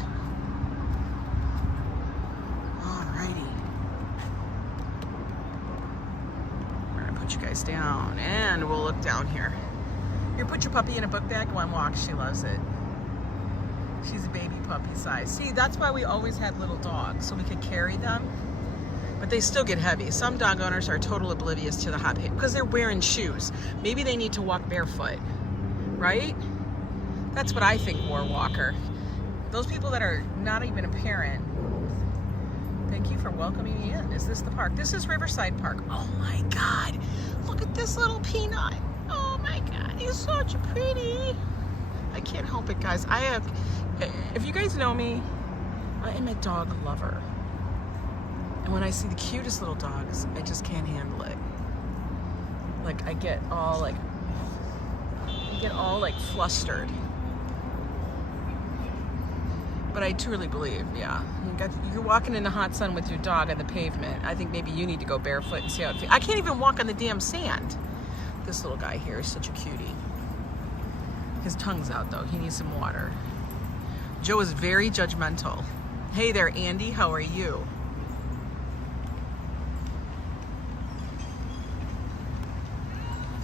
You guys down and we'll look down here. You put your puppy in a book bag, go on walks. She loves it. She's a baby puppy size. See, that's why we always had little dogs, so we could carry them, but they still get heavy. Some dog owners are total oblivious to the hot pain because they're wearing shoes. Maybe they need to walk barefoot, right? That's what I think, War Walker. Those people that are not even a parent. Thank you for welcoming me in. Is this the park? This is Riverside Park. Oh my God. Look at this little peanut. Oh my God. He's such a pretty. I can't help it, guys. If you guys know me, I am a dog lover. And when I see the cutest little dogs, I just can't handle it. Like I get all like flustered. But I truly believe, yeah. You're walking in the hot sun with your dog on the pavement. I think maybe you need to go barefoot and see how it feels. I can't even walk on the damn sand. This little guy here is such a cutie. His tongue's out though. He needs some water. Joe is very judgmental. Hey there, Andy. How are you?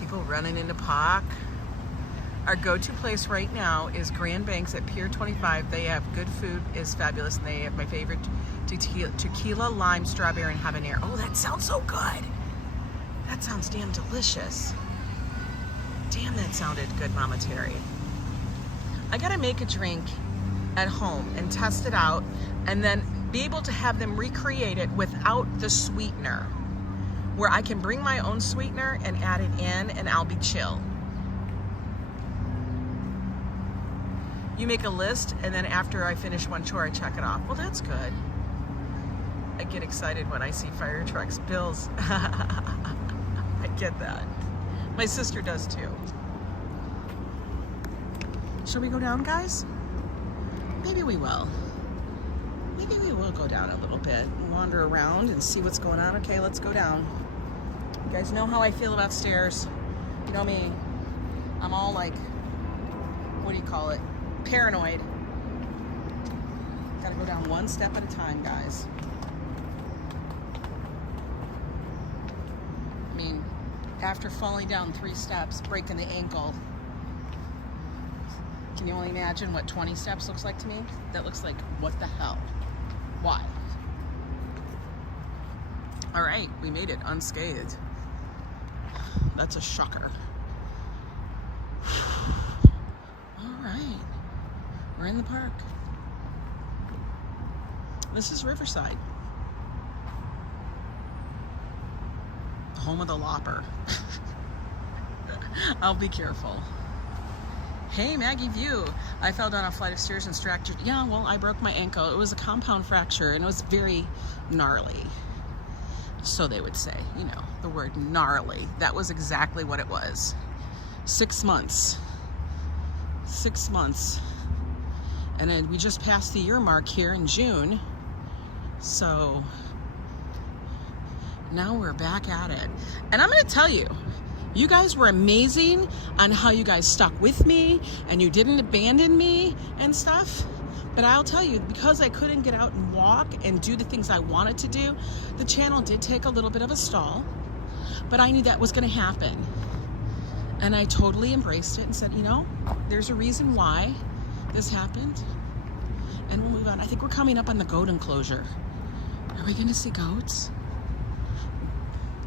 People running in the park. Our go-to place right now is Grand Banks at Pier 25. They have good food, is fabulous, and they have my favorite tequila, lime, strawberry, and habanero. Oh, that sounds so good. That sounds damn delicious. Damn, that sounded good, Mama Terry. I gotta make a drink at home and test it out and then be able to have them recreate it without the sweetener, where I can bring my own sweetener and add it in and I'll be chill. You make a list and then after I finish one chore, I check it off. Well, that's good. I get excited when I see fire trucks, bills. I get that. My sister does too. Shall we go down, guys? Maybe we will. Maybe we will go down a little bit and wander around and see what's going on. Okay, let's go down. You guys know how I feel about stairs. You know me. I'm all like, what do you call it? Paranoid. Gotta go down one step at a time, guys. I mean, after falling down 3 steps, breaking the ankle, can you only imagine what 20 steps looks like to me? That looks like, what the hell? Why? All right, we made it unscathed. That's a shocker. All right, we're in the park. This is Riverside. Home of the Lopper. I'll be careful. Hey, Maggie View. I fell down a flight of stairs and fractured. Yeah, well, I broke my ankle. It was a compound fracture and it was very gnarly. So they would say, you know, the word gnarly. That was exactly what it was. 6 months. 6 months. And then we just passed the year mark here in June. So now we're back at it. And I'm going to tell you, you guys were amazing on how you guys stuck with me and you didn't abandon me and stuff. But I'll tell you, because I couldn't get out and walk and do the things I wanted to do, the channel did take a little bit of a stall. But I knew that was going to happen. And I totally embraced it and said, you know, there's a reason why this happened. And we'll move on. I think we're coming up on the goat enclosure. Are we going to see goats?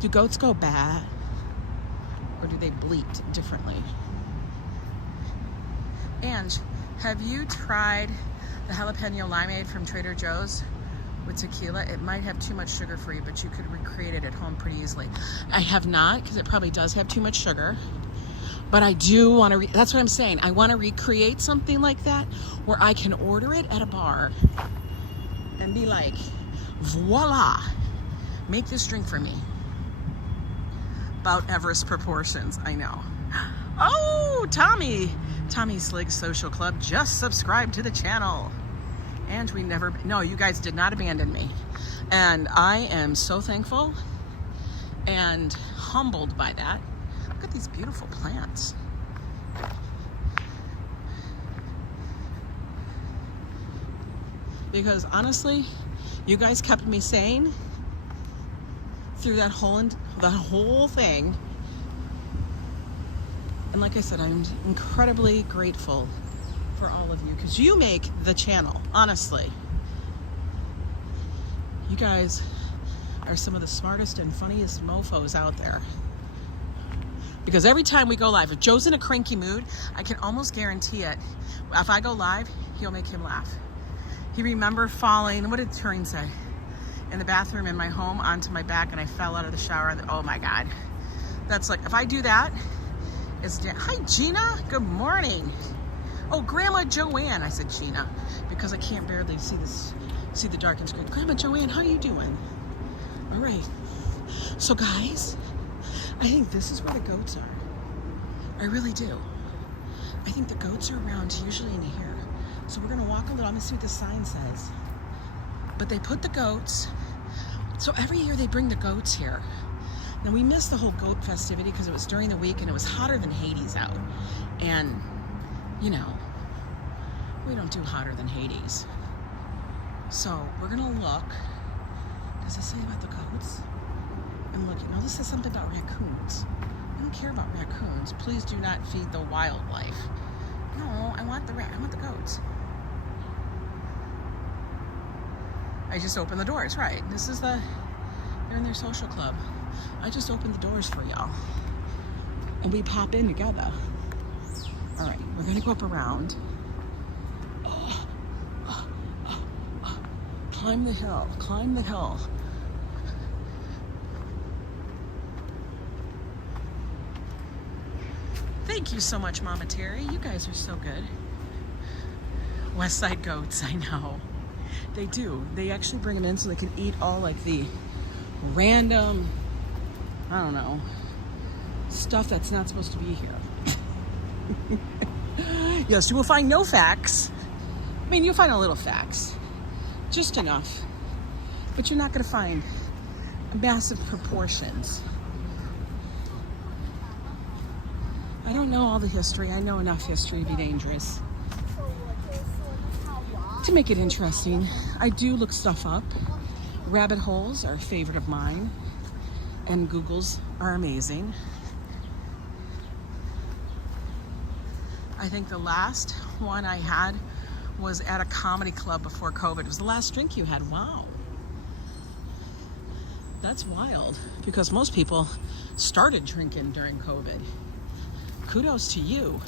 Do goats go bad? Or do they bleat differently? And have you tried the jalapeno limeade from Trader Joe's with tequila? It might have too much sugar for you, but you could recreate it at home pretty easily. I have not, because it probably does have too much sugar. But I do want to, that's what I'm saying. I want to recreate something like that where I can order it at a bar and be like, voila, make this drink for me. About Everest proportions, I know. Oh, Tommy Slig's Social Club just subscribed to the channel. And we never, no, you guys did not abandon me. And I am so thankful and humbled by that. Look at these beautiful plants. Because honestly, you guys kept me sane through that whole thing. And like I said, I'm incredibly grateful for all of you because you make the channel, honestly. You guys are some of the smartest and funniest mofos out there. Because every time we go live, if Joe's in a cranky mood, I can almost guarantee it. If I go live, he'll make him laugh. He remembered falling, what did Turing say? In the bathroom in my home onto my back and I fell out of the shower. Oh my God. That's like, if I do that, it's, hi Gina, good morning. Oh, Grandma Joanne, I said Gina, because I can't barely see the darkened screen. Grandma Joanne, how are you doing? All right. So guys, I think this is where the goats are. I really do. I think the goats are around usually in here. So we're gonna walk a little, I'm gonna see what the sign says. But they put the goats, so every year they bring the goats here. Now we missed the whole goat festivity because it was during the week and it was hotter than Hades out. And, you know, we don't do hotter than Hades. So we're gonna look. Does it say about the goats? I'm looking, no, this says something about raccoons. I don't care about raccoons. Please do not feed the wildlife. No, I want the goats. I just opened the doors, right? This is they're in their social club. I just opened the doors for y'all. and we pop in together. All right, we're gonna go up around. Climb the hill, climb the hill. Thank you so much, Mama Terry. You guys are so good. West Side goats, I know. They do. They actually bring them in so they can eat all like the random, I don't know, stuff that's not supposed to be here. Yes, you will find no facts. I mean, you'll find a little facts. Just enough. But you're not going to find massive proportions. I don't know all the history. I know enough history to be dangerous. To make it interesting, I do look stuff up. Rabbit holes are a favorite of mine, and Googles are amazing. I think the last one I had was at a comedy club before COVID. It was the last drink you had. Wow. That's wild, because most people started drinking during COVID. Kudos to you.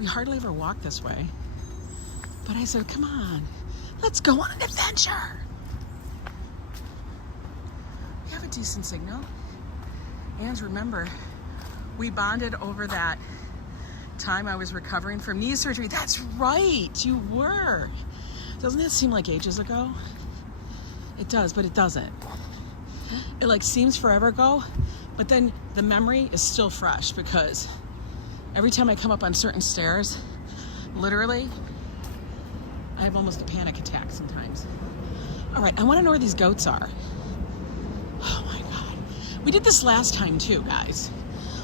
We hardly ever walk this way. But I said, come on, let's go on an adventure. We have a decent signal. And remember, we bonded over that time I was recovering from knee surgery. That's right, you were. Doesn't that seem like ages ago? It does, but it doesn't. It like seems forever ago, but then the memory is still fresh, because every time I come up on certain stairs, literally, I have almost a panic attack sometimes. All right, I want to know where these goats are. Oh my God. We did this last time too, guys.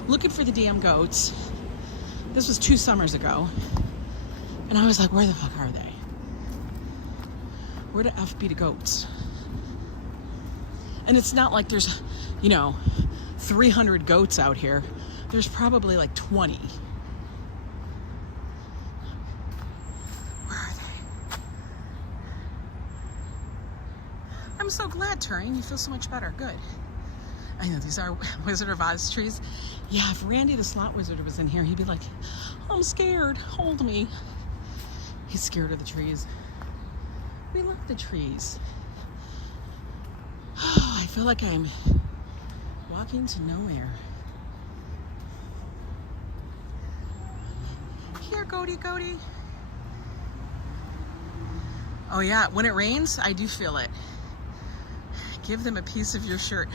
Looking for the damn goats. This was 2 summers ago. And I was like, where the fuck are they? Where the F be the goats? And it's not like there's, 300 goats out here. There's probably like 20. I'm so glad, Turing. You feel so much better. Good. I know these are Wizard of Oz trees. Yeah, if Randy the Slot Wizard was in here, he'd be like, I'm scared. Hold me. He's scared of the trees. We love the trees. Oh, I feel like I'm walking to nowhere. Here, goaty, goaty. Oh yeah, when it rains, I do feel it. Give them a piece of your shirt.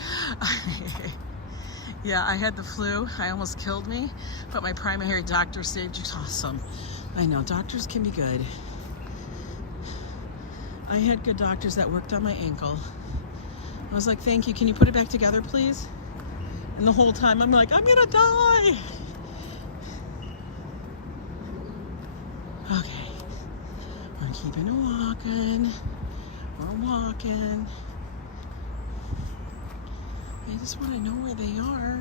Yeah, I had the flu. I almost killed me, but my primary doctor said, you're awesome. I know, doctors can be good. I had good doctors that worked on my ankle. I was like, thank you, can you put it back together, please? And the whole time I'm like, I'm gonna die. Okay, we're keeping it walking. We're walking. I just want to know where they are.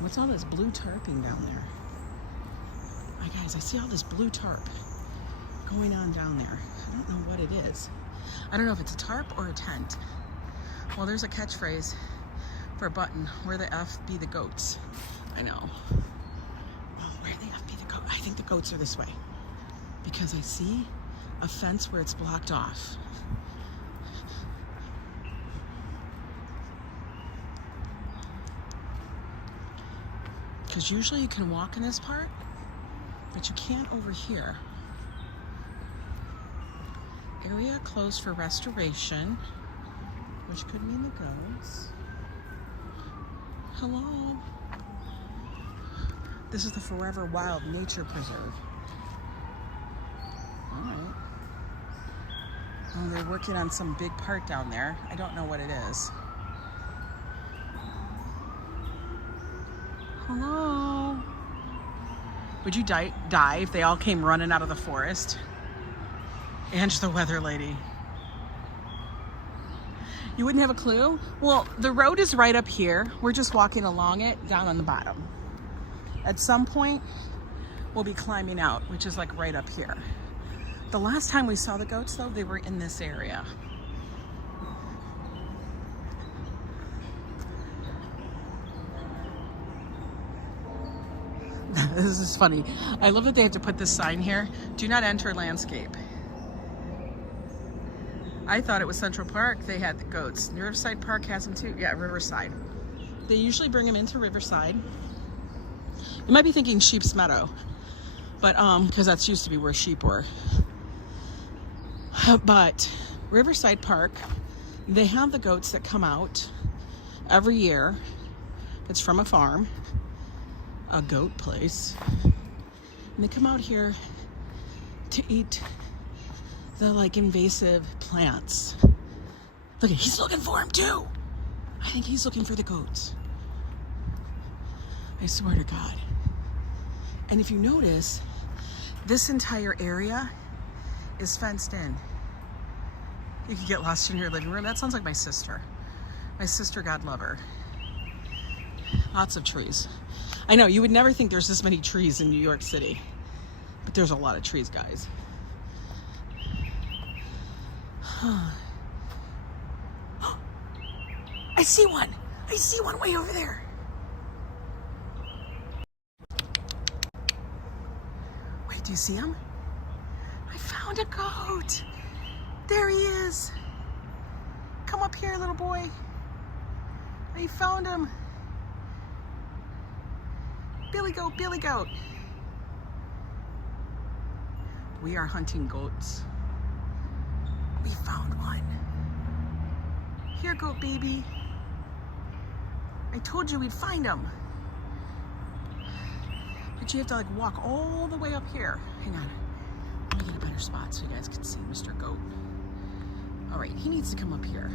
What's all this blue tarping down there? My guys, I see all this blue tarp going on down there. I don't know what it is. I don't know if it's a tarp or a tent. Well, there's a catchphrase for a button. Where the F be the goats? I know. Oh, where the F be the goats? I think the goats are this way, because I see a fence where it's blocked off. Because usually you can walk in this part, but you can't over here. Area closed for restoration, which could mean the goats. Hello. This is the Forever Wild Nature Preserve. All right. Oh, they're working on some big part down there. I don't know what it is. Hello. Would you die if they all came running out of the forest? Ange the weather lady. You wouldn't have a clue? Well, the road is right up here. We're just walking along it down on the bottom. At some point, we'll be climbing out, which is like right up here. The last time we saw the goats, though, they were in this area. This is funny. I love that they have to put this sign here. Do not enter landscape. I thought it was Central Park. They had the goats. Riverside Park has them too. Yeah, Riverside. They usually bring them into Riverside. You might be thinking Sheep's Meadow, but because that's used to be where sheep were. But Riverside Park, they have the goats that come out every year. It's from a farm, a goat place. And they come out here to eat the like invasive plants. Look, he's looking for him too. I think he's looking for the goats. I swear to God. And if you notice, this entire area is fenced in. You can get lost in your living room. That sounds like my sister. My sister, God love her. Lots of trees. I know, you would never think there's this many trees in New York City, but there's a lot of trees, guys. I see one. I see one way over there. Wait, do you see him? I found a goat. There he is. Come up here, little boy. I found him. Billy goat, Billy goat. We are hunting goats. We found one. Here, goat baby. I told you we'd find him. But you have to like walk all the way up here. Hang on. Let me get a better spot so you guys can see Mr. Goat. All right, he needs to come up here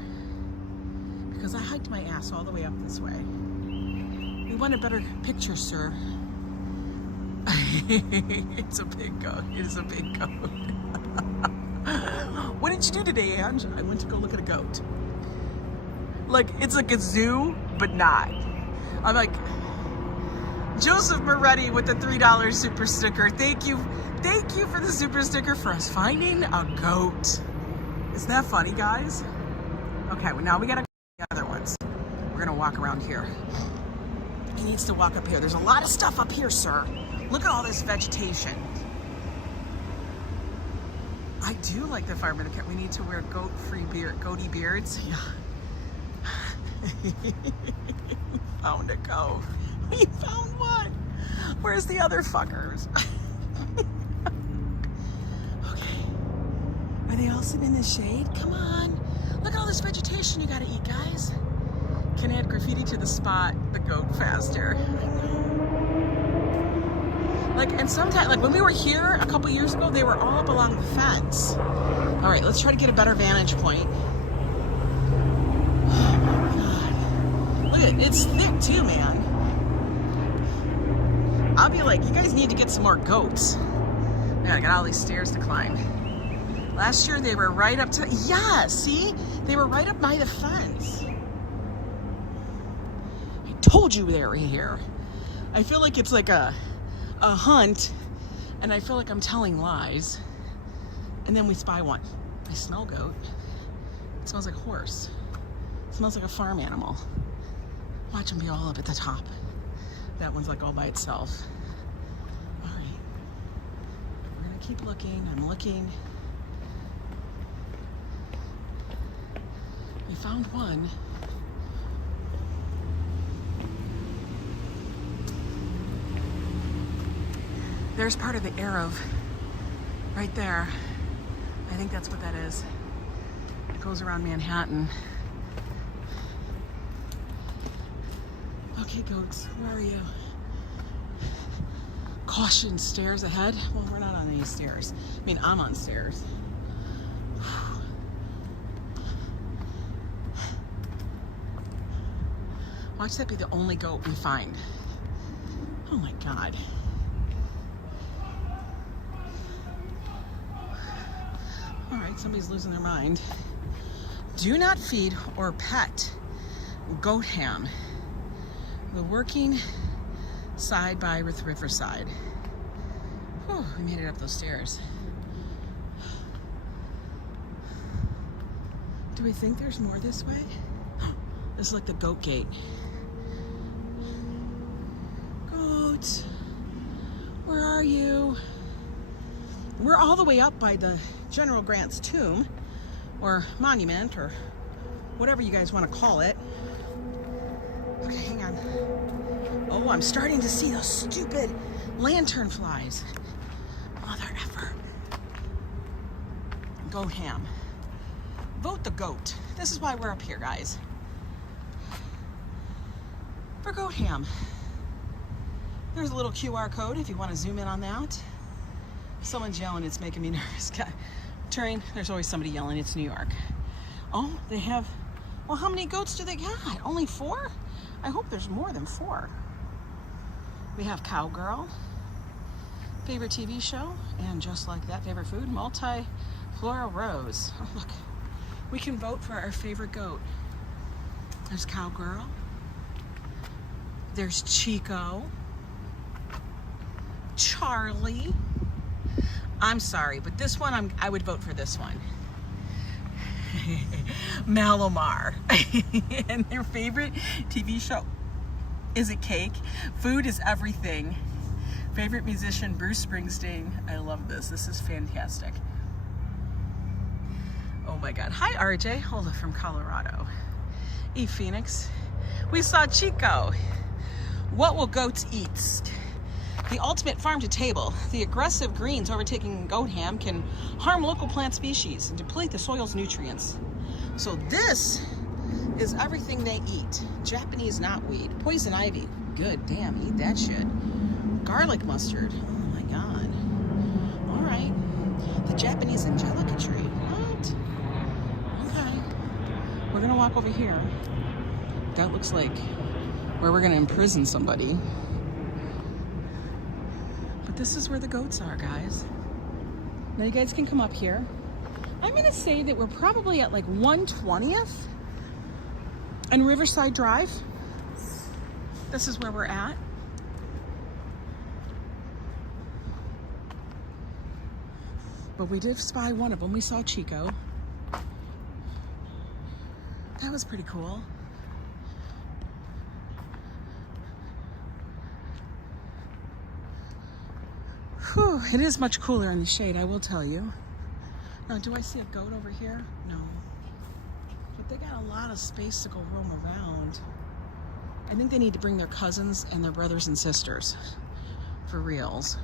because I hiked my ass all the way up this way. We want a better picture, sir. It's a big goat. It is a big goat. What did you do today, Ange? I went to go look at a goat. Like, it's like a zoo, but not. I'm like, Joseph Moretti with the $3 super sticker. Thank you for the super sticker for us finding a goat. Isn't that funny, guys? Okay, well now we gotta go to the other ones. We're gonna walk around here. He needs to walk up here. There's a lot of stuff up here, sir. Look at all this vegetation. I do like the farmer. We need to wear goat-free beard, goatee beards. Yeah. Found a goat. We found one. Where's the other fuckers? Okay. Are they all sitting in the shade? Come on. Look at all this vegetation you gotta eat, guys. Can add graffiti to the spot the goat faster. Like, and sometimes, like when we were here a couple years ago, they were all up along the fence. All right, let's try to get a better vantage point. Oh my God. Look at it, it's thick too, man. I'll be like, you guys need to get some more goats. Man, I got all these stairs to climb. Last year they were right up to, yeah, see? They were right up by the fence. I told you they were here. I feel like it's like a hunt, and I feel like I'm telling lies, and then we spy one. I smell goat. It smells like horse. It smells like a farm animal. Watch them be all up at the top. That one's like all by itself. All right, we're gonna keep looking. I'm looking. We found one. There's part of the Arrow right there. I think that's what that is. It goes around Manhattan. Okay, goats, where are you? Caution, stairs ahead. Well, we're not on any stairs. I mean, I'm on stairs. Watch that be the only goat we find. Oh my God. All right, somebody's losing their mind. Do not feed or pet goat ham. The working side by with Riverside. Whew, we made it up those stairs. Do we think there's more this way? This is like the goat gate. Goats. are you? We're all the way up by the General Grant's tomb, or monument, or whatever you guys want to call it. Okay, hang on. Oh, I'm starting to see those stupid lantern flies. Mother effer. Goat ham. Vote the goat. This is why we're up here, guys. For goat ham. There's a little QR code if you want to zoom in on that. Someone's yelling, it's making me nervous. Turing, there's always somebody yelling, it's New York. Oh, they have, well, how many goats do they got? Only 4? I hope there's more than 4. We have Cowgirl, favorite TV show, and just like that, favorite food, multi-floral rose. Oh, look, we can vote for our favorite goat. There's Cowgirl. There's Chico. Charlie. I'm sorry, but this one, I would vote for this one. Malamar. And their favorite TV show, is it cake? Food is everything. Favorite musician, Bruce Springsteen. I love this. This is fantastic. Oh my God. Hi, RJ. Hold it from Colorado. E Phoenix. We saw Chico. What will goats eat? The ultimate farm to table. The aggressive greens overtaking goat ham can harm local plant species and deplete the soil's nutrients. So this is everything they eat. Japanese knotweed, poison ivy. Good, damn, eat that shit. Garlic mustard. Oh my God. All right. The Japanese angelica tree. What? Okay. We're gonna walk over here. That looks like where we're gonna imprison somebody. But this is where the goats are, guys. Now you guys can come up here. I'm gonna say that we're probably at like 120th and Riverside Drive. This is where we're at. But we did spy one of them. We saw Chico. That was pretty cool. Whew, it is much cooler in the shade, I will tell you. Now, do I see a goat over here? No. But they got a lot of space to go roam around. I think they need to bring their cousins and their brothers and sisters. For reals.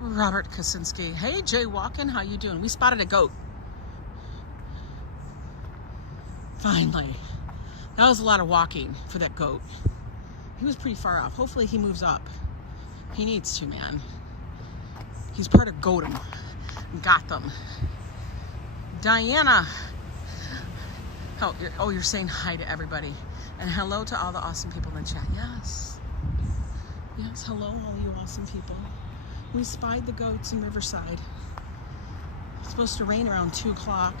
Robert Kaczynski. Hey, Jay Walken, how you doing? We spotted a goat. Finally. That was a lot of walking for that goat. He was pretty far off. Hopefully he moves up. He needs to, man. He's part of Gotham. Diana. Oh, you're saying hi to everybody. And hello to all the awesome people in the chat. Yes. Yes, hello, all you awesome people. We spied the goats in Riverside. It's supposed to rain around 2 o'clock.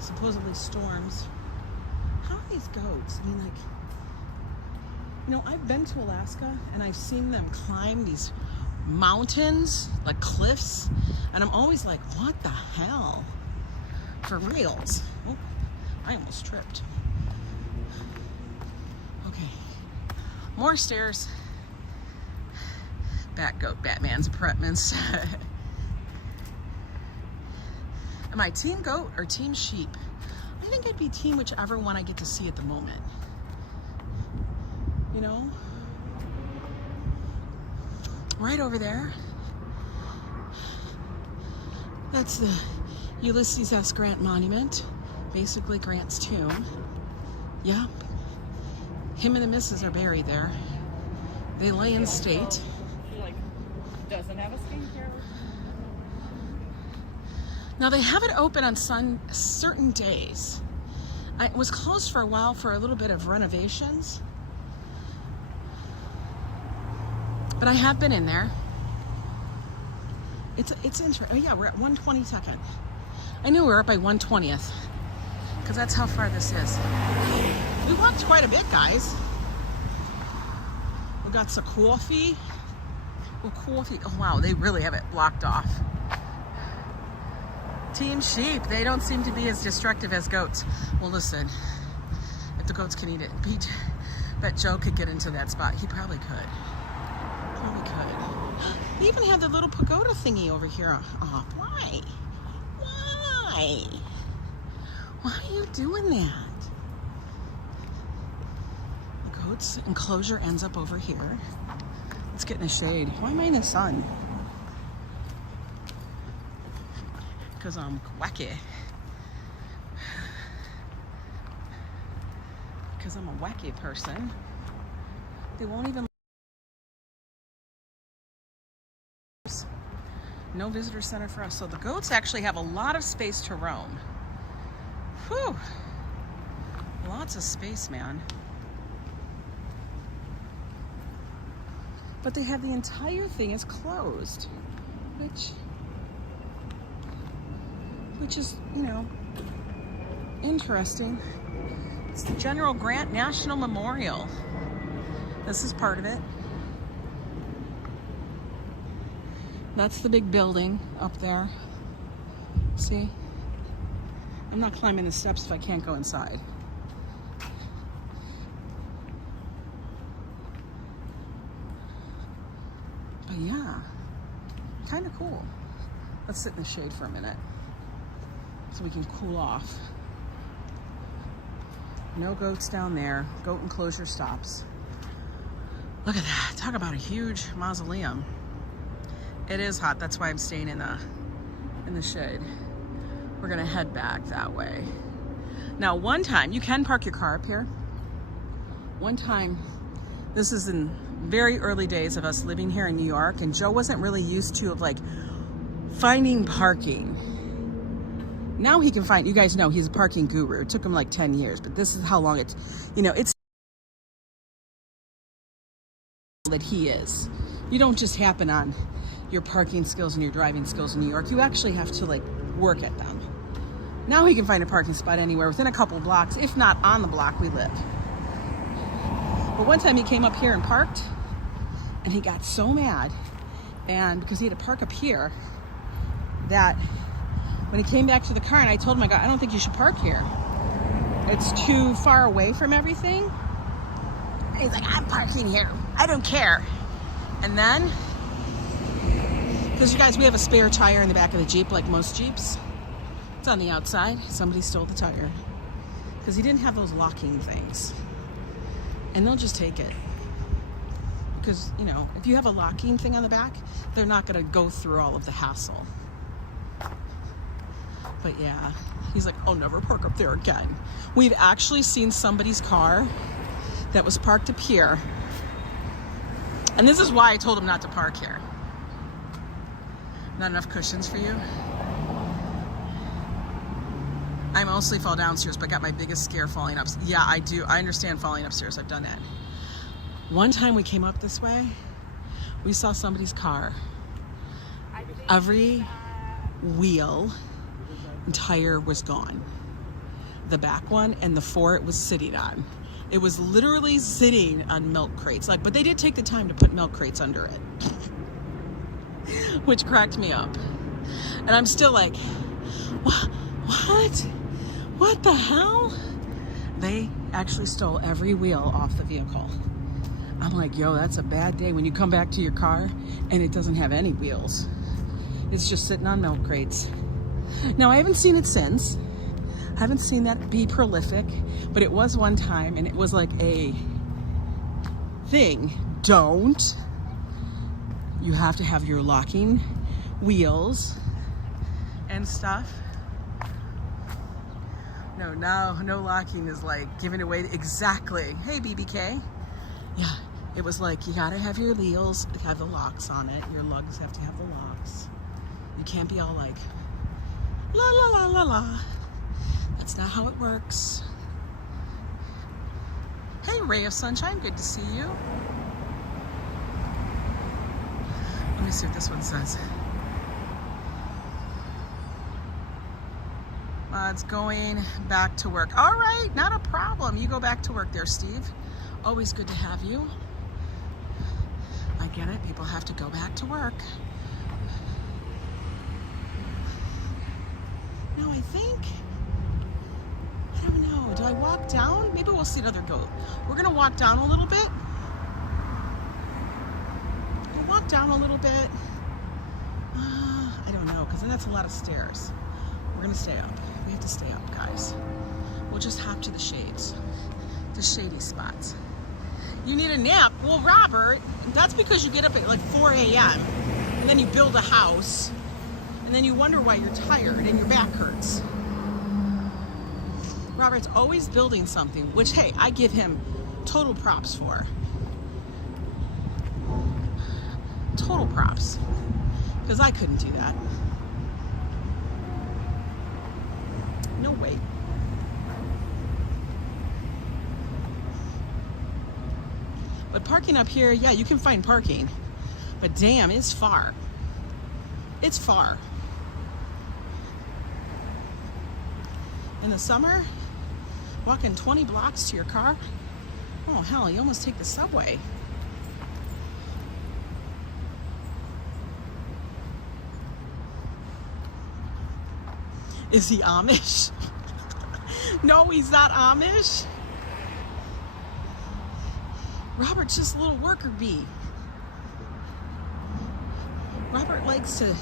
Supposedly storms. How are these goats? I mean, like, you know, I've been to Alaska and I've seen them climb these mountains, like cliffs, and I'm always like, what the hell? For reals. Oh, I almost tripped. Okay. More stairs. Bat goat, Batman's apartments. Am I team goat or team sheep? I think I'd be team whichever one I get to see at the moment. You know? Right over there. That's the Ulysses S. Grant Monument. Basically Grant's tomb. Yep. Him and the missus are buried there. They lay in state. Like, doesn't have a skincare. Now they have it open on certain days. It was closed for a while for a little bit of renovations. But I have been in there. It's interesting. Oh yeah, we're at 122nd. I knew we were up by 120th because that's how far this is. We walked quite a bit, guys. We got some coffee. Well, coffee. Oh wow, they really have it blocked off. Team sheep. They don't seem to be as destructive as goats. Well, listen. If the goats can eat it, Bet Joe could get into that spot. He probably could. Probably could. He even had the little pagoda thingy over here. Oh, why? Why? Why are you doing that? The goat's enclosure ends up over here. Let's get in the shade. Why am I in the sun? Because I'm wacky. Because I'm a wacky person. They won't even. No visitor center for us. So the goats actually have a lot of space to roam. Whew. Lots of space, man. But they have the entire thing is closed, which is, you know, interesting. It's the General Grant National Memorial. This is part of it. That's the big building up there. See? I'm not climbing the steps if I can't go inside. But yeah, kind of cool. Let's sit in the shade for a minute so we can cool off. No goats down there. Goat enclosure stops. Look at that. Talk about a huge mausoleum. It is hot. That's why I'm staying in the shade. We're gonna head back that way. Now, one time, you can park your car up here. One time, this is in very early days of us living here in New York, and Joe wasn't really used to like finding parking. Now he can find, you guys know he's a parking guru. It took him like 10 years, but this is how long it's, you know, it's that he is. You don't just happen on your parking skills and your driving skills in New York. You actually have to like work at them. Now he can find a parking spot anywhere within a couple blocks, if not on the block we live. But one time he came up here and parked, and he got so mad, and because he had to park up here, that when he came back to the car and I told him, I don't think you should park here. It's too far away from everything. And he's like, I'm parking here. I don't care. And then, because you guys, we have a spare tire in the back of the Jeep, like most Jeeps. It's on the outside. Somebody stole the tire because he didn't have those locking things. And they'll just take it. Because, you know, if you have a locking thing on the back, they're not going to go through all of the hassle. But yeah, he's like, I'll never park up there again. We've actually seen somebody's car that was parked up here. And this is why I told him not to park here. Not enough cushions for you? I mostly fall downstairs, but got my biggest scare falling up. Yeah, I do. I understand falling upstairs. I've done that. One time we came up this way, we saw somebody's car. Every wheel and tire was gone. The back one and the four it was sitting on. It was literally sitting on milk crates. Like, but they did take the time to put milk crates under it, which cracked me up. And I'm still like, what? What the hell? They actually stole every wheel off the vehicle. I'm like, yo, that's a bad day when you come back to your car and it doesn't have any wheels. It's just sitting on milk crates. Now, I haven't seen it since. I haven't seen that be prolific, but it was one time, and it was like a thing. Don't. You have to have your locking wheels and stuff. No locking is like giving away exactly. Hey, BBK. Yeah, it was like you gotta have your wheels, have the locks on it. Your lugs have to have the locks. You can't be all like, la la la la la. That's not how it works. Hey, Ray of Sunshine, good to see you. Let me see what this one says. It's going back to work. All right, not a problem. You go back to work there, Steve. Always good to have you. I get it. People have to go back to work. Now, I don't know. Do I walk down? Maybe we'll see another goat. We're gonna walk down a little bit. We'll walk down a little bit. I don't know, because that's a lot of stairs. We're gonna stay up. We have to stay up, guys. We'll just hop to the shades, the shady spots. You need a nap? Well, Robert, that's because you get up at like 4 a.m. and then you build a house and then you wonder why you're tired and your back hurts. Robert's always building something, which, hey, I give him total props for. Total props. Because I couldn't do that. No way. But parking up here, yeah, you can find parking. But damn, it's far. It's far. In the summer, walking 20 blocks to your car, oh hell, you almost take the subway. Is he Amish? No, he's not Amish. Robert's just a little worker bee. Robert likes to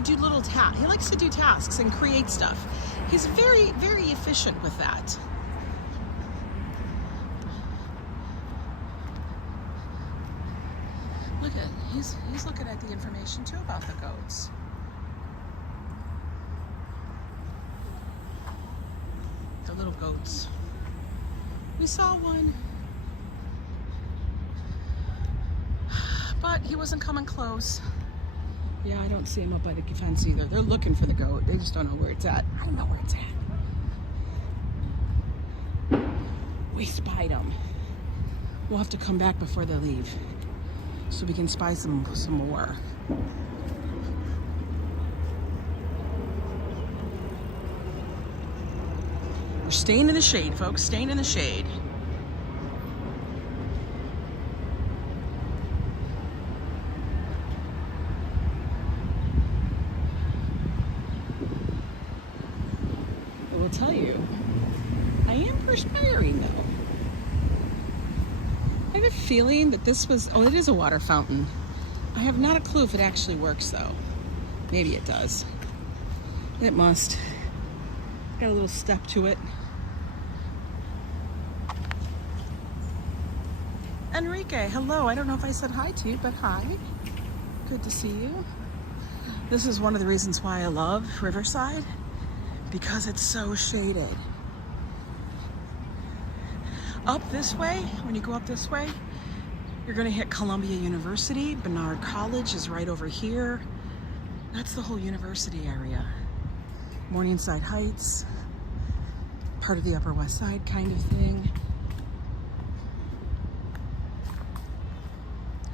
do little tasks. He likes to do tasks and create stuff. He's very, very efficient with that. Look at, he's looking at the information too about the goats. The little goats. We saw one. But he wasn't coming close. Yeah, I don't see him up by the fence either. They're looking for the goat. They just don't know where it's at. I don't know where it's at. We spied him. We'll have to come back before they leave so we can spy some more. We're staying in the shade, folks. Staying in the shade. Tell you, I am perspiring though. I have a feeling that this was, oh, it is a water fountain. I have not a clue if it actually works though. Maybe it does. It must. Got a little step to it. Enrique, hello. I don't know if I said hi to you, but hi. Good to see you. This is one of the reasons why I love Riverside. Because it's so shaded. Up this way, when you go up this way, you're gonna hit Columbia University. Bernard College is right over here. That's the whole university area. Morningside Heights, part of the Upper West Side kind of thing.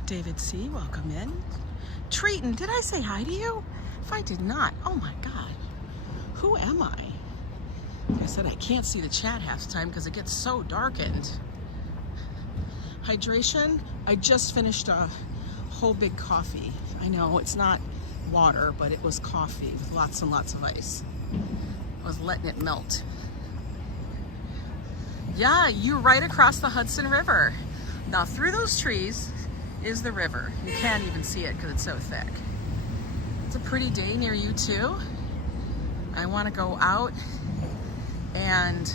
David C., welcome in. Treaton, did I say hi to you? If I did not, oh my God. Who am I? Like I said, I can't see the chat half the time because it gets so darkened. Hydration, I just finished a whole big coffee. I know it's not water, but it was coffee with lots and lots of ice. I was letting it melt. Yeah, you're right across the Hudson River. Now through those trees is the river. You can't even see it because it's so thick. It's a pretty day near you too. I want to go out and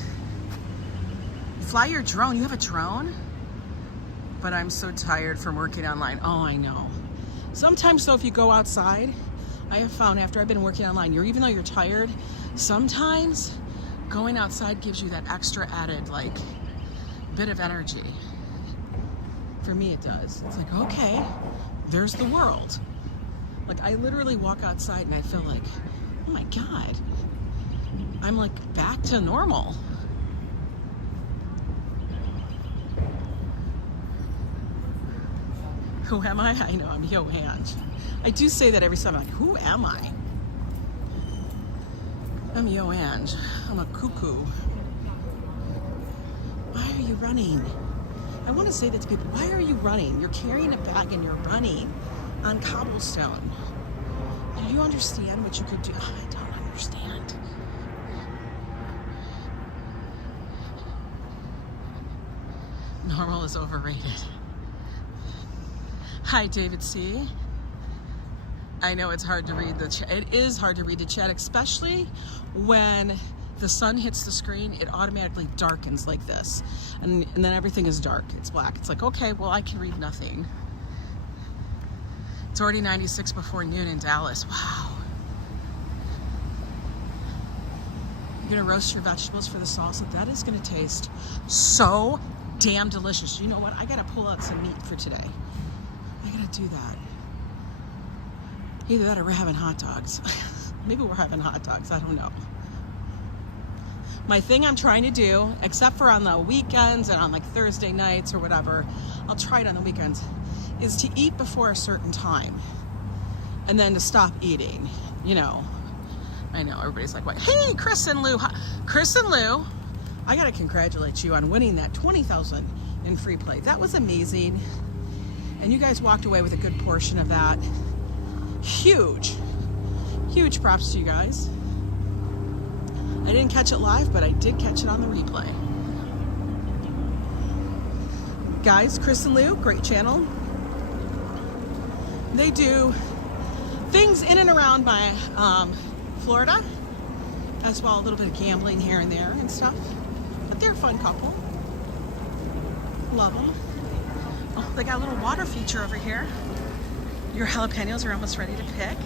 fly your drone. You have a drone? But I'm so tired from working online. Oh, I know. Sometimes though, if you go outside, I have found after I've been working online, even though you're tired, sometimes going outside gives you that extra added like bit of energy. For me it does. It's like, okay, there's the world. Like I literally walk outside and I feel like, oh my God, I'm like back to normal. Who am I? I know, I'm YO Ang. I do say that every time, I'm like, who am I? I'm YO Ang. I'm a cuckoo. Why are you running? I want to say that to people, why are you running? You're carrying a bag and you're running on cobblestone. Do you understand what you could do? Oh, I don't understand. Normal is overrated. Hi, David C. I know it's hard to read the chat. It is hard to read the chat, especially when the sun hits the screen. It automatically darkens like this. And then everything is dark. It's black. It's like, okay, well, I can read nothing. It's already 96 before noon in Dallas. Wow. You're gonna roast your vegetables for the salsa. That is gonna taste so damn delicious. You know what? I gotta pull out some meat for today. I gotta do that. Either that or we're having hot dogs. Maybe we're having hot dogs. I don't know. My thing I'm trying to do, except for on the weekends and on like Thursday nights or whatever, I'll try it on the weekends, is to eat before a certain time and then to stop eating, you know. I know everybody's like, what? Hey, Chris and Lou. Chris and Lou, I gotta congratulate you on winning that $20,000 in free play. That was amazing. And you guys walked away with a good portion of that. Huge props to you guys. I didn't catch it live, but I did catch it on the replay. Guys, Chris and Lou, great channel. They do things in and around my Florida, as well, a little bit of gambling here and there and stuff. But they're a fun couple. Love them. Oh, they got a little water feature over here. Your jalapenos are almost ready to pick.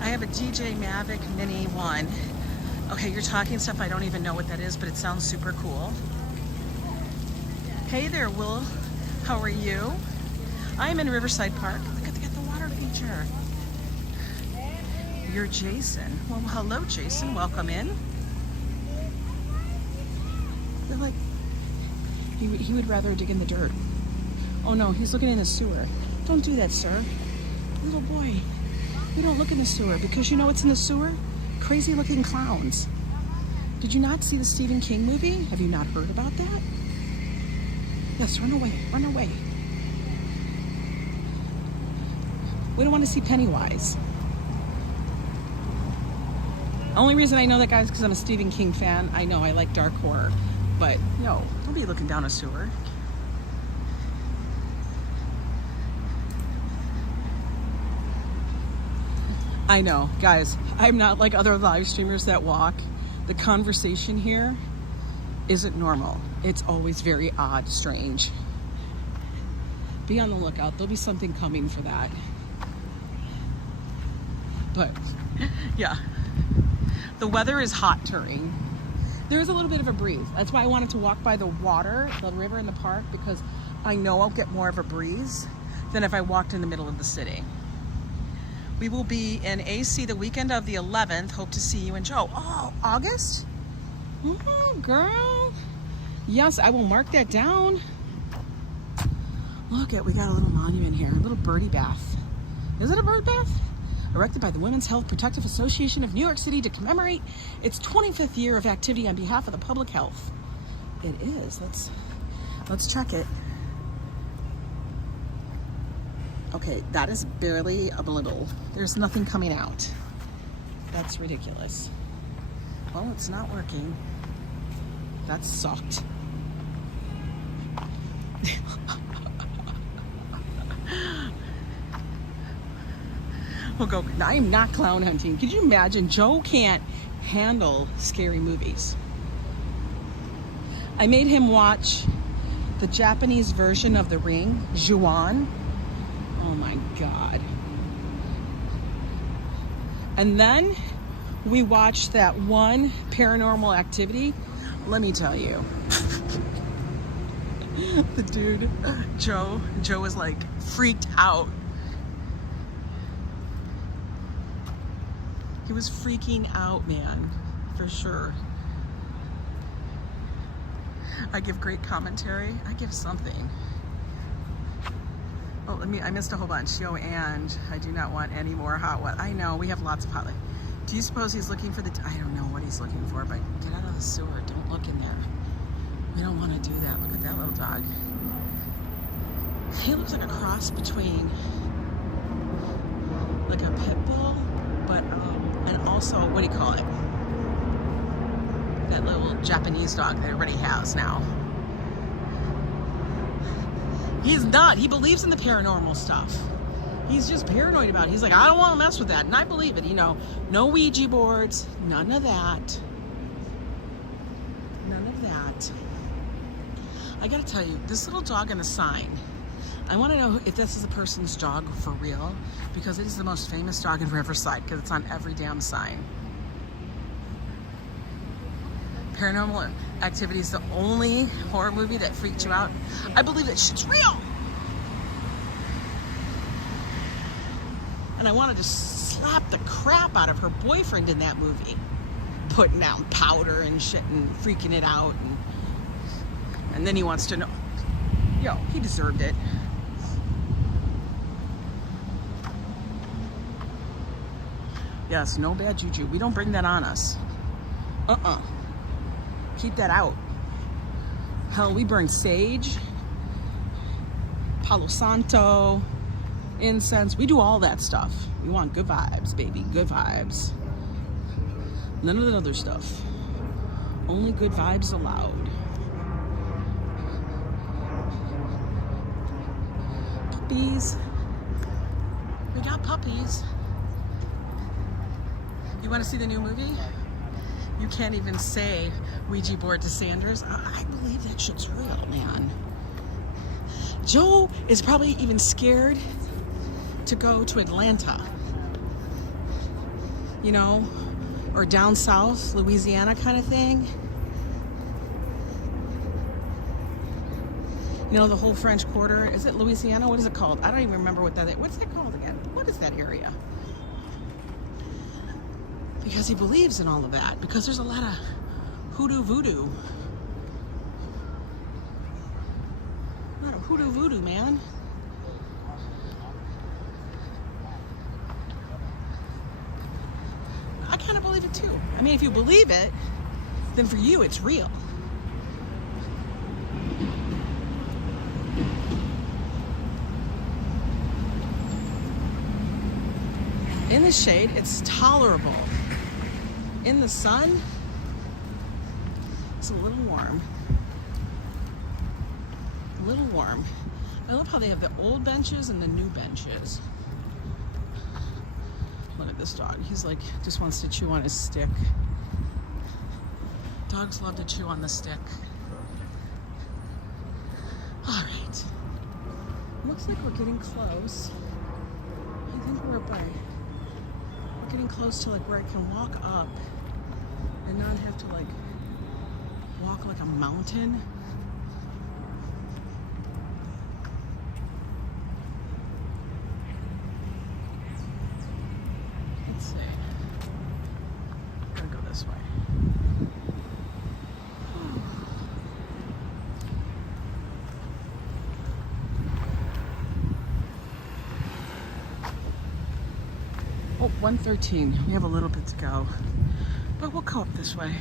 I have a DJ Mavic Mini 1. Okay, you're talking stuff I don't even know what that is, but it sounds super cool. Hey there, Will. How are you? I'm in Riverside Park. Look at the water feature. You're Jason. Well, hello, Jason. Welcome in. They're like, he would rather dig in the dirt. Oh no, he's looking in the sewer. Don't do that, sir. Little boy, we don't look in the sewer because you know what's in the sewer? Crazy looking clowns. Did you not see the Stephen King movie? Have you not heard about that? Yes, run away, run away. We don't want to see Pennywise. Only reason I know that, guys, is because I'm a Stephen King fan. I know I like dark horror, but no, don't be looking down a sewer. I know, guys, I'm not like other live streamers that walk. The conversation here isn't normal. It's always very odd, strange. Be on the lookout. There'll be something coming for that. But yeah, the weather is hot during. There is a little bit of a breeze. That's why I wanted to walk by the water, the river in the park, because I know I'll get more of a breeze than if I walked in the middle of the city. We will be in AC the weekend of the 11th. Hope to see you and Joe. Oh, August? Oh, girl. Yes, I will mark that down. Look, we got a little monument here, a little birdie bath. Is it a bird bath? Erected by the Women's Health Protective Association of New York City to commemorate its 25th year of activity on behalf of the public health. It is. Let's check it. Okay, that is barely a little. There's nothing coming out. That's ridiculous. Well, it's not working. That sucked. We'll go. I'm not clown hunting. Could you imagine? Joe can't handle scary movies. I made him watch the Japanese version of The Ring, Ju-on. Oh my God. And then we watched that one Paranormal Activity. Let me tell you. The dude, Joe was like freaked out. He was freaking out, man, for sure. I give great commentary. I give something. Oh, I missed a whole bunch. Yo, and I do not want any more hot what. I know, we have lots of hot. Do you suppose he's looking for I don't know what he's looking for, but get out of the sewer. Don't look in there. We don't want to do that. Look at that little dog. He looks like a cross between like a pit bull, but and also, what do you call it? That little Japanese dog that everybody has now. He's not. He believes in the paranormal stuff. He's just paranoid about it. He's like, I don't want to mess with that. And I believe it, you know. No Ouija boards. None of that. None of that. I gotta tell you, this little dog on the sign, I want to know if this is a person's dog for real, because it is the most famous dog in Riverside, because it's on every damn sign. Paranormal Activity is the only horror movie that freaked you out. I believe that shit's real. And I wanted to slap the crap out of her boyfriend in that movie, putting down powder and shit and freaking it out. And then he wants to know. Yo, he deserved it. Yes, no bad juju. We don't bring that on us. Keep that out. Hell, we burn sage, Palo Santo, incense. We do all that stuff. We want good vibes, baby. Good vibes. None of the other stuff. Only good vibes allowed. Puppies. We got puppies. You want to see the new movie? You can't even say Ouija board to Sanders. I believe that shit's real, man. Joe is probably even scared to go to Atlanta, you know, or down south, Louisiana kind of thing. You know, the whole French Quarter. Is it Louisiana? What is it called? I don't even remember what that is. What's that called again? What is that area? Because he believes in all of that. Because there's a lot of hoodoo voodoo. A lot of hoodoo voodoo, man. I kind of believe it too. I mean, if you believe it, then for you it's real. In the shade, it's tolerable. In the sun, it's a little warm. A little warm. I love how they have the old benches and the new benches. Look at this dog. He's like, just wants to chew on his stick. Dogs love to chew on the stick. All right. Looks like we're getting close. I think we're getting close to like where I can walk up and not have to like walk like a mountain. Let's see. I'm gonna go this way. Oh, 1:13. We have a little bit to go, but we'll go up this way.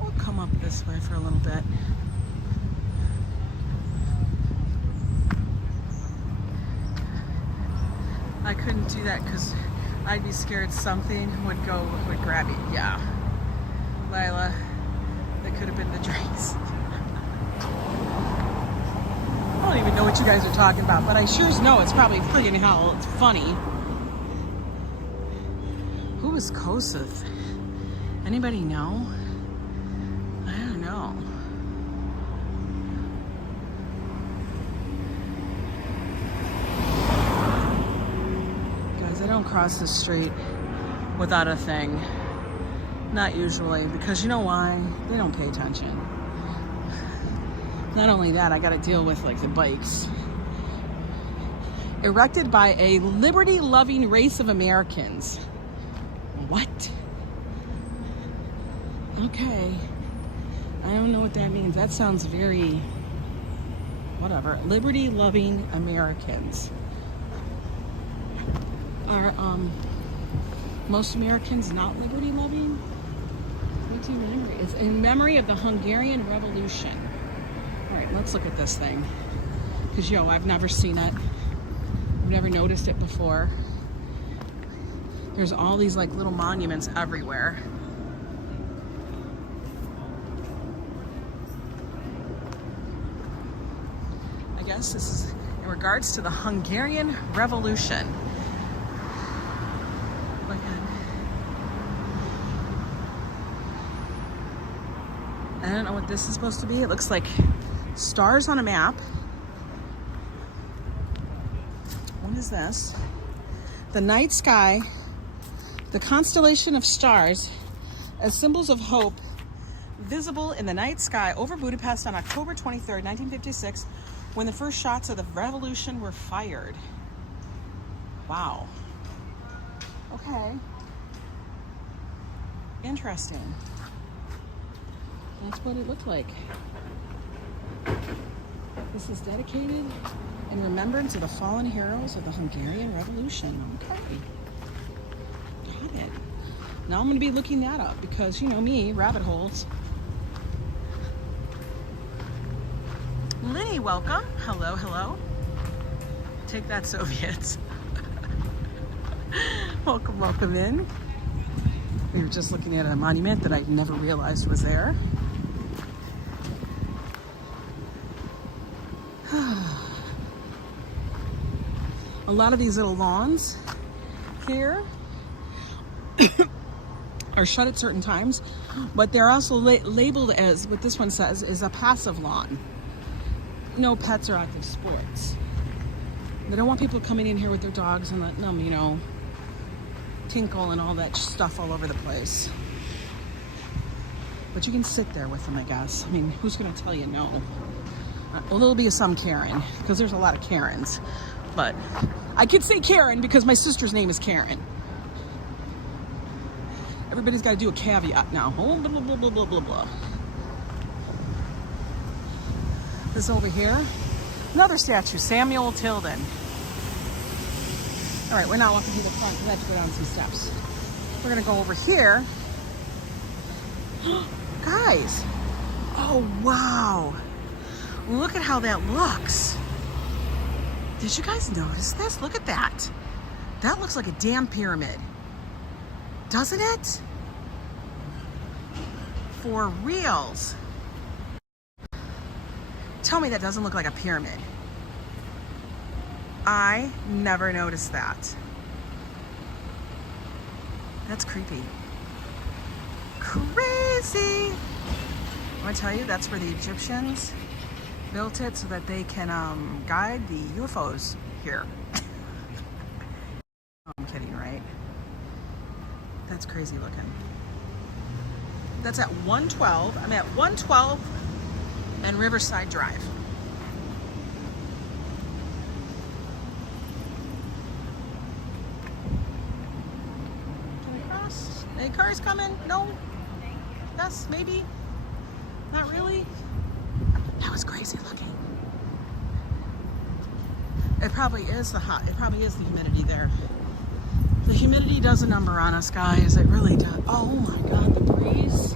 We'll come up this way for a little bit. I couldn't do that because I'd be scared something would grab you. Yeah, Lila, that could have been the drinks. I don't even know what you guys are talking about, but I sure as know it's probably friggin' hell. It's funny. Who is Koseth? Anybody know? I don't know. Guys, I don't cross the street without a thing. Not usually, because you know why? They don't pay attention. Not only that, I got to deal with like the bikes. Erected by a liberty-loving race of Americans. What? Okay. I don't know what that means. That sounds very, whatever. Liberty-loving Americans. Are most Americans not liberty-loving? What's in memory? It's in memory of the Hungarian Revolution. All right, let's look at this thing. Because, yo, I've never seen it. I've never noticed it before. There's all these, like, little monuments everywhere. this. This is in regards to the Hungarian Revolution. Look at, I don't know what this is supposed to be. It looks like stars on a map. What is this? The night sky, the constellation of stars as symbols of hope visible in the night sky over Budapest on October 23rd, 1956, when the first shots of the revolution were fired. Wow. Okay. Interesting. That's what it looked like. This is dedicated in remembrance of the fallen heroes of the Hungarian Revolution. Okay. Got it. Now I'm going to be looking that up because, you know me, rabbit holes. Lenny, welcome. Hello, hello. Take that, Soviets. Welcome, welcome in. We were just looking at a monument that I never realized was there. A lot of these little lawns here are shut at certain times, but they're also labeled as, what this one says, is a passive lawn. No pets or active sports. They don't want people coming in here with their dogs and letting them, you know, tinkle and all that stuff all over the place. But you can sit there with them, I guess. I mean, who's going to tell you no? Well, there'll be some Karen, because there's a lot of Karens. But I could say Karen because my sister's name is Karen. Everybody's got to do a caveat now. Oh, blah, blah, blah, blah, blah, blah, blah. This over here, another statue, Samuel Tilden. All right, we're not walking to the front. We have to go down some steps. We're gonna go over here. Guys, oh wow. Look at how that looks. Did you guys notice this? Look at that. That looks like a damn pyramid. Doesn't it? For reals. Tell me that doesn't look like a pyramid. I never noticed that. That's creepy. Crazy. I want to tell you, that's where the Egyptians built it so that they can guide the UFOs here. I'm kidding, right? That's crazy looking. That's at 112. I'm at 112 and Riverside Drive. Can I cross? Any cars coming? No? Yes, maybe? Not really? That was crazy looking. It probably is the humidity there. The humidity does a number on us, guys. It really does. Oh my God, the breeze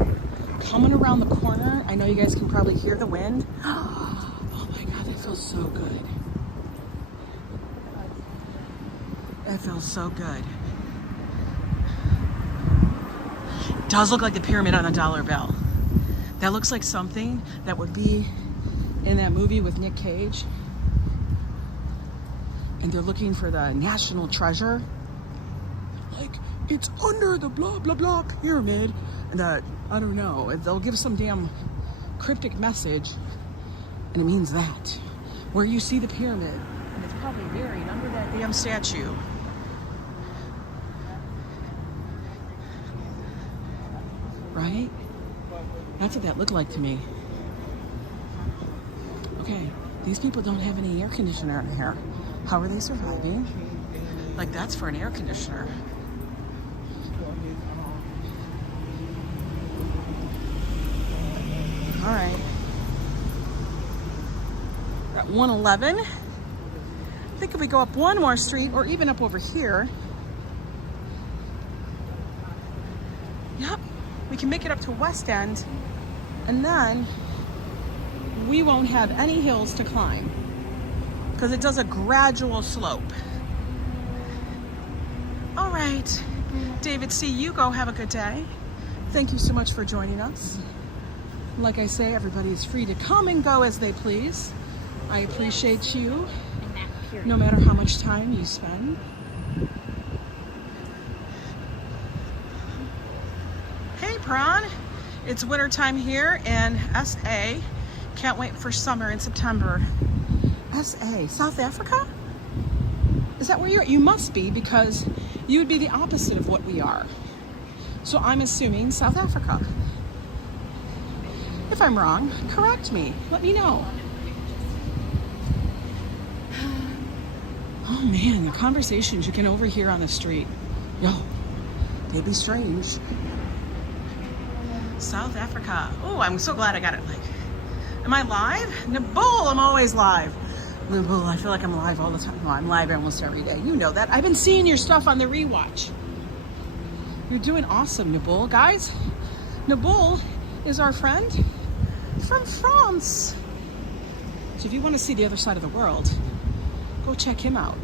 coming around the corner. I know you guys can probably hear the wind. Oh my God, that feels so good. That feels so good. It does look like the pyramid on a dollar bill. That looks like something that would be in that movie with Nick Cage. And they're looking for the national treasure. Like, it's under the blah, blah, blah pyramid. And I don't know, they'll give some damn cryptic message. And it means that. Where you see the pyramid. And it's probably buried under that damn statue. Right? That's what that looked like to me. Okay, these people don't have any air conditioner in here. How are they surviving? Like, that's for an air conditioner. All right. We're at 111. I think if we go up one more street or even up over here, yep, we can make it up to West End, and then we won't have any hills to climb because it does a gradual slope. All right, David C., you go have a good day. Thank you so much for joining us. Like I say, everybody is free to come and go as they please. I appreciate you no matter how much time you spend. Hey, Prawn. It's wintertime here in SA. Can't wait for summer in September. SA, South Africa? Is that where you're at? You must be, because you would be the opposite of what we are. So I'm assuming South Africa. If I'm wrong, correct me. Let me know. Oh man, the conversations you can overhear on the street. Yo, they'd be strange. South Africa. Oh, I'm so glad I got it. Like, am I live? Nabul, I'm always live. Nabul, I feel like I'm live all the time. No, I'm live almost every day. You know that. I've been seeing your stuff on the rewatch. You're doing awesome, Nabul. Guys, Nabul is our friend from France. So if you want to see the other side of the world, go check him out.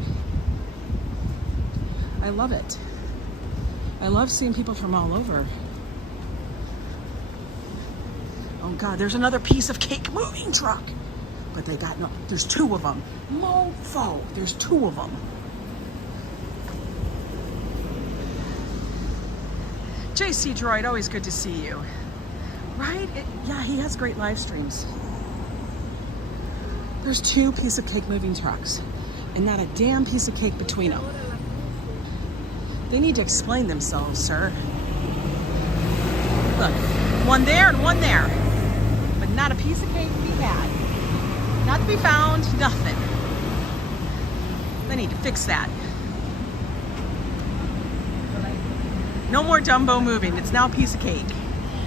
I love it. I love seeing people from all over. Oh God, there's another piece of cake moving truck. But they got no, there's two of them. Mofo, there's two of them. JC Droid, always good to see you. Right? Yeah, he has great live streams. There's two piece of cake moving trucks and not a damn piece of cake between them. They need to explain themselves, sir. Look, one there and one there, but not a piece of cake to be had. Not to be found, nothing. They need to fix that. No more Dumbo moving, it's now a piece of cake.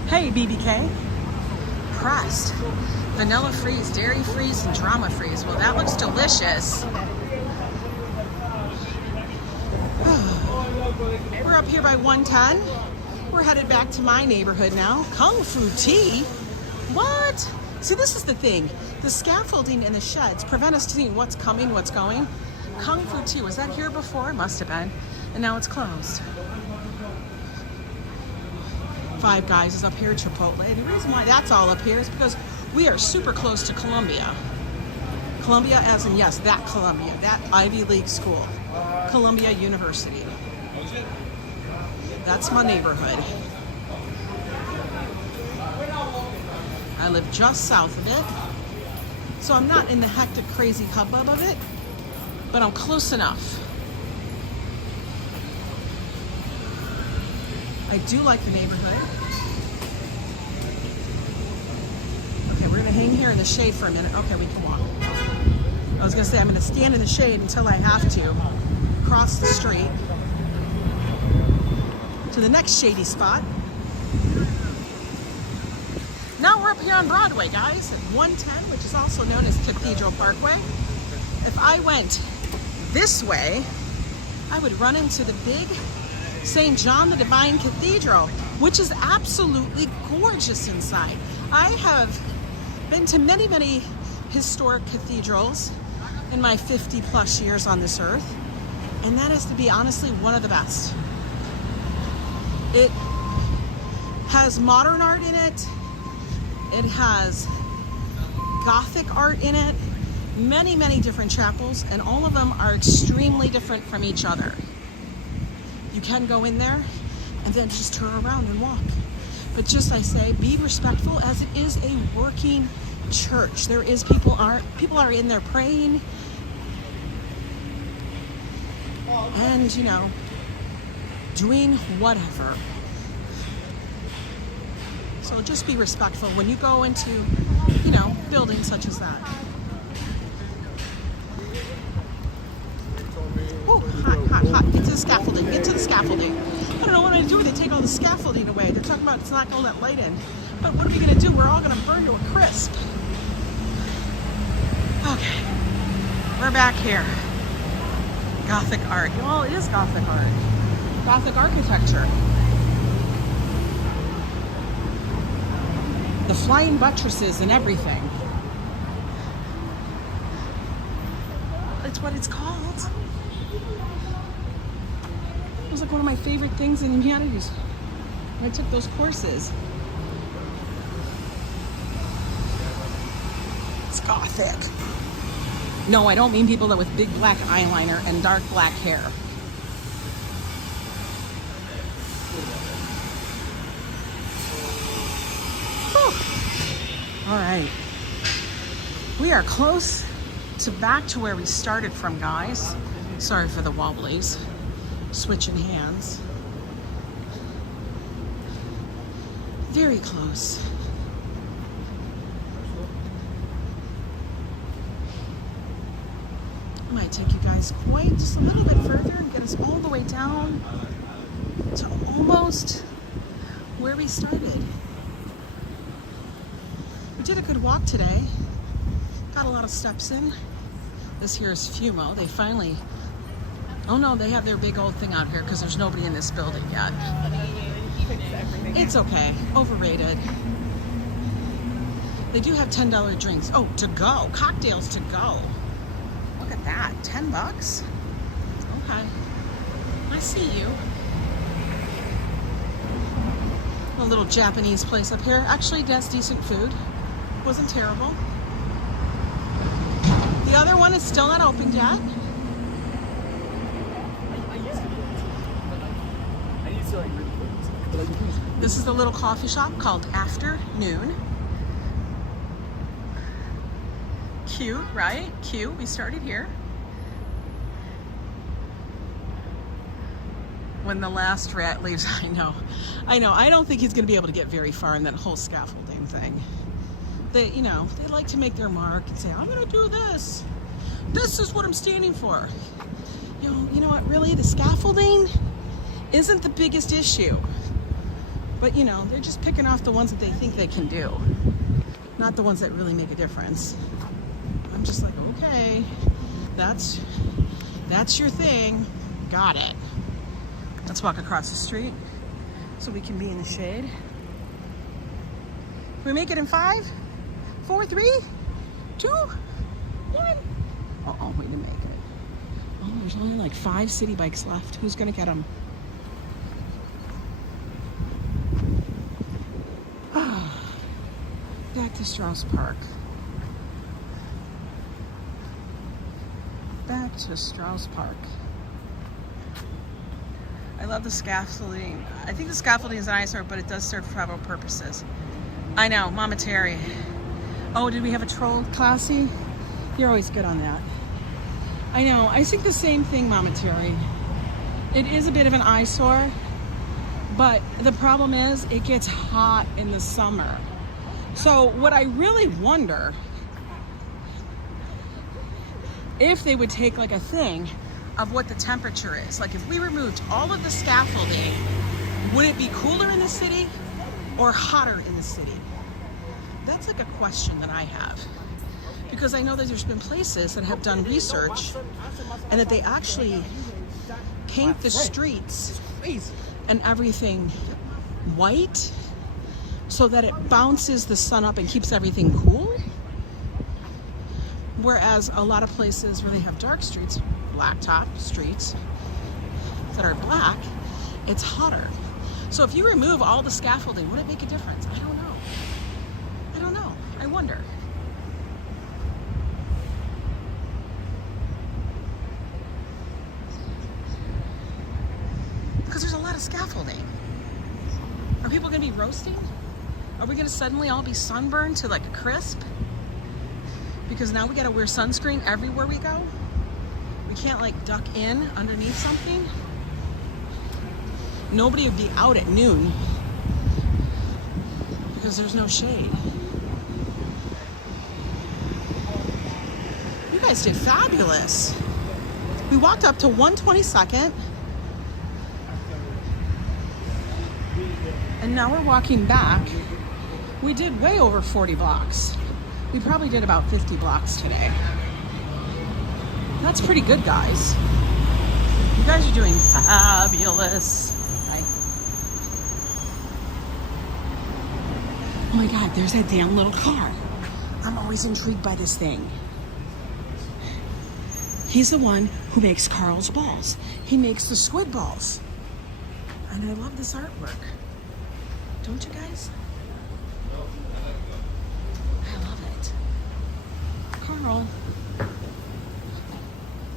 Hey, BBK. Pressed. Vanilla freeze, dairy freeze, and drama freeze. Well, that looks delicious. We're up here by 110. We're headed back to my neighborhood now. Kung Fu Tea? What? See, this is the thing. The scaffolding and the sheds prevent us seeing what's coming, what's going. Kung Fu Tea, was that here before? It must have been. And now it's closed. Five Guys is up here, Chipotle. And the reason why that's all up here is because we are super close to Columbia. Columbia as in, yes, that Columbia, that Ivy League school. Columbia University. That's my neighborhood. I live just south of it. So I'm not in the hectic, crazy hubbub of it, but I'm close enough. I do like the neighborhood. Okay, we're gonna hang here in the shade for a minute. Okay, we can walk. I was gonna say I'm gonna stand in the shade until I have to cross the street to the next shady spot. Now we're up here on Broadway, guys, at 110, which is also known as Cathedral Parkway. If I went this way, I would run into the big St. John the Divine Cathedral, which is absolutely gorgeous inside. I have been to many, many historic cathedrals in my 50 plus years on this earth, and that is, to be honestly, one of the best. It has modern art in it. It has Gothic art in it. Many, many different chapels, and all of them are extremely different from each other. You can go in there and then just turn around and walk. But just, I say, be respectful, as it is a working church. There is people are in there praying and, you know, doing whatever. So just be respectful when you go into, you know, buildings such as that. Oh, hot, hot, hot. Get to the scaffolding. Get to the scaffolding. I don't know what I do when they take all the scaffolding away. They're talking about it's not going to let light in. But what are we going to do? We're all going to burn to a crisp. Okay. We're back here. Gothic art. Well, it is Gothic art. Gothic architecture. The flying buttresses and everything. It's what it's called. It was like one of my favorite things in humanities when I took those courses. It's gothic. No, I don't mean people that with big black eyeliner and dark black hair. Whew. All right. We are close to back to where we started from, guys. Sorry for the wobblies. Switching hands. Very close. I might take you guys quite just a little bit further and get us all the way down to almost where we started. We did a good walk today. Got a lot of steps in. This here is Fumo. They finally, oh no, they have their big old thing out here because there's nobody in this building yet. It's okay. Overrated. They do have $10 drinks. Oh, to go. Cocktails to go. Look at that. $10? Okay. I see you. A little Japanese place up here. Actually, that's decent food. Wasn't terrible. The other one is still not opened yet. This is the little coffee shop called Afternoon. Cute, right? Cute. We started here. When the last rat leaves, I know. I don't think he's going to be able to get very far in that whole scaffolding thing. They like to make their mark and say, I'm going to do this. This is what I'm standing for. You know what? Really, the scaffolding isn't the biggest issue. But, they're just picking off the ones that they think they can do. Not the ones that really make a difference. I'm just like, okay, that's your thing. Got it. Let's walk across the street so we can be in the shade. Can we make it in 5, 4, 3, 2, 1? Uh-oh, we didn't make it. Oh, there's only like 5 city bikes left. Who's gonna get them? Back to Strauss Park. Back to Strauss Park. I love the scaffolding. I think the scaffolding is an eyesore, but it does serve several purposes. I know, Mama Terry. Oh, did we have a troll, Classy? You're always good on that. I know, I think the same thing, Mama Terry. It is a bit of an eyesore, but the problem is it gets hot in the summer. So what I really wonder, if they would take like a thing of what the temperature is. Like if we removed all of the scaffolding, would it be cooler in the city or hotter in the city? That's like a question that I have. Because I know that there's been places that have done research and that they actually paint the streets and everything white so that it bounces the sun up and keeps everything cool. Whereas a lot of places where they have dark streets, blacktop streets that are black, it's hotter. So if you remove all the scaffolding, would it make a difference? I don't know. I don't know. I wonder. Because there's a lot of scaffolding. Are people going to be roasting? Are we going to suddenly all be sunburned to like a crisp? Because now we got to wear sunscreen everywhere we go? We can't like duck in underneath something? Nobody would be out at noon because there's no shade. You guys did fabulous. We walked up to 122nd. And now we're walking back. We did way over 40 blocks. We probably did about 50 blocks today. That's pretty good, guys. You guys are doing fabulous. Bye. Oh my God, there's that damn little car. I'm always intrigued by this thing. He's the one who makes Carl's balls. He makes the squid balls. And I love this artwork. Don't you guys? I love it. Carl.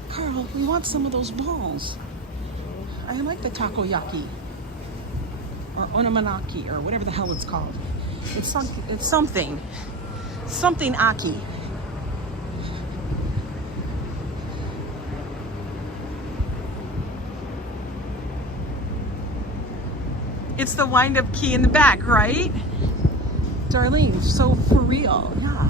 Carl, we want some of those balls. I like the takoyaki. Or onomanaki, or whatever the hell it's called. It's something. Something aki. It's the wind-up key in the back, right? Darlene, so for real, yeah.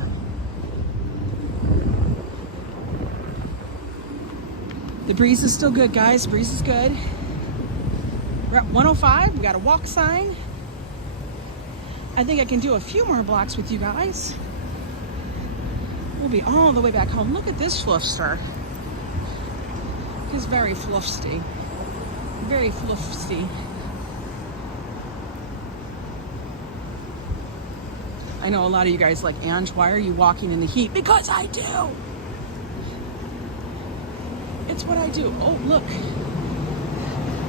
The breeze is still good, guys. Breeze is good. We're at 105. We got a walk sign. I think I can do a few more blocks with you guys. We'll be all the way back home. Look at this fluffster. He's very fluffsty. Very fluffsty. I know a lot of you guys like, Ange, why are you walking in the heat? Because I do. It's what I do. Oh, look.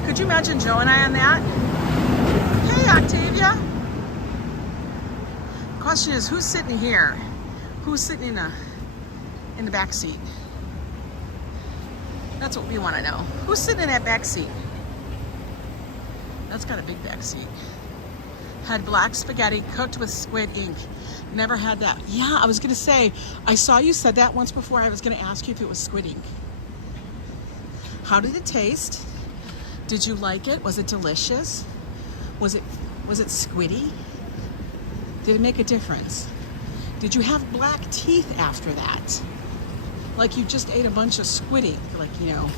Could you imagine Joe and I on that? Hey, Octavia. Question is, who's sitting here? Who's sitting in the back seat? That's what we want to know. Who's sitting in that back seat? That's got a big back seat. Had black spaghetti cooked with squid ink. Never had that. Yeah, I was gonna say, I saw you said that once before. I was gonna ask you if it was squid ink. How did it taste? Did you like it? Was it delicious? Was it squiddy? Did it make a difference? Did you have black teeth after that? Like you just ate a bunch of squid ink, like, you know.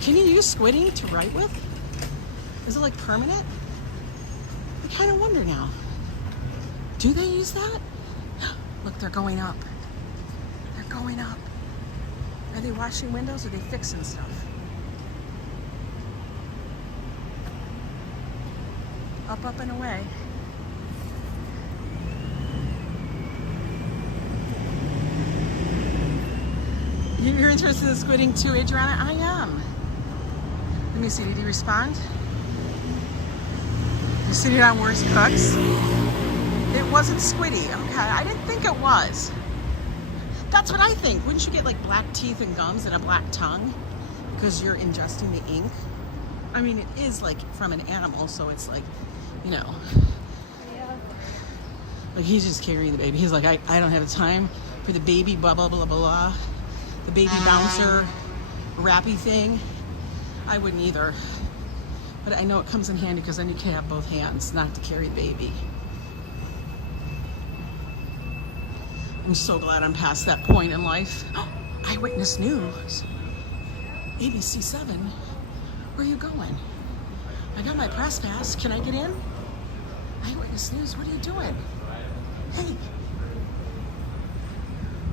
Can you use squid ink to write with? Is it like permanent? I kind of wonder now. Do they use that? Look, they're going up. They're going up. Are they washing windows or are they fixing stuff? Up, up, and away. You're interested in squid ink too, Adriana? I am. Let me see, did he respond? You seen it on Worst Cooks? It wasn't squiddy. Okay, I didn't think it was. That's what I think. Wouldn't you get like black teeth and gums and a black tongue because you're ingesting the ink? I mean, it is like from an animal, so it's like, you know. Like he's just carrying the baby. He's like, I don't have time for the baby blah, blah, blah, blah. The baby bouncer wrappy thing. I wouldn't either. But I know it comes in handy because then you can have both hands, not to carry the baby. I'm so glad I'm past that point in life. Oh, Eyewitness News. ABC 7. Where are you going? I got my press pass. Can I get in? Eyewitness News, what are you doing? Hey.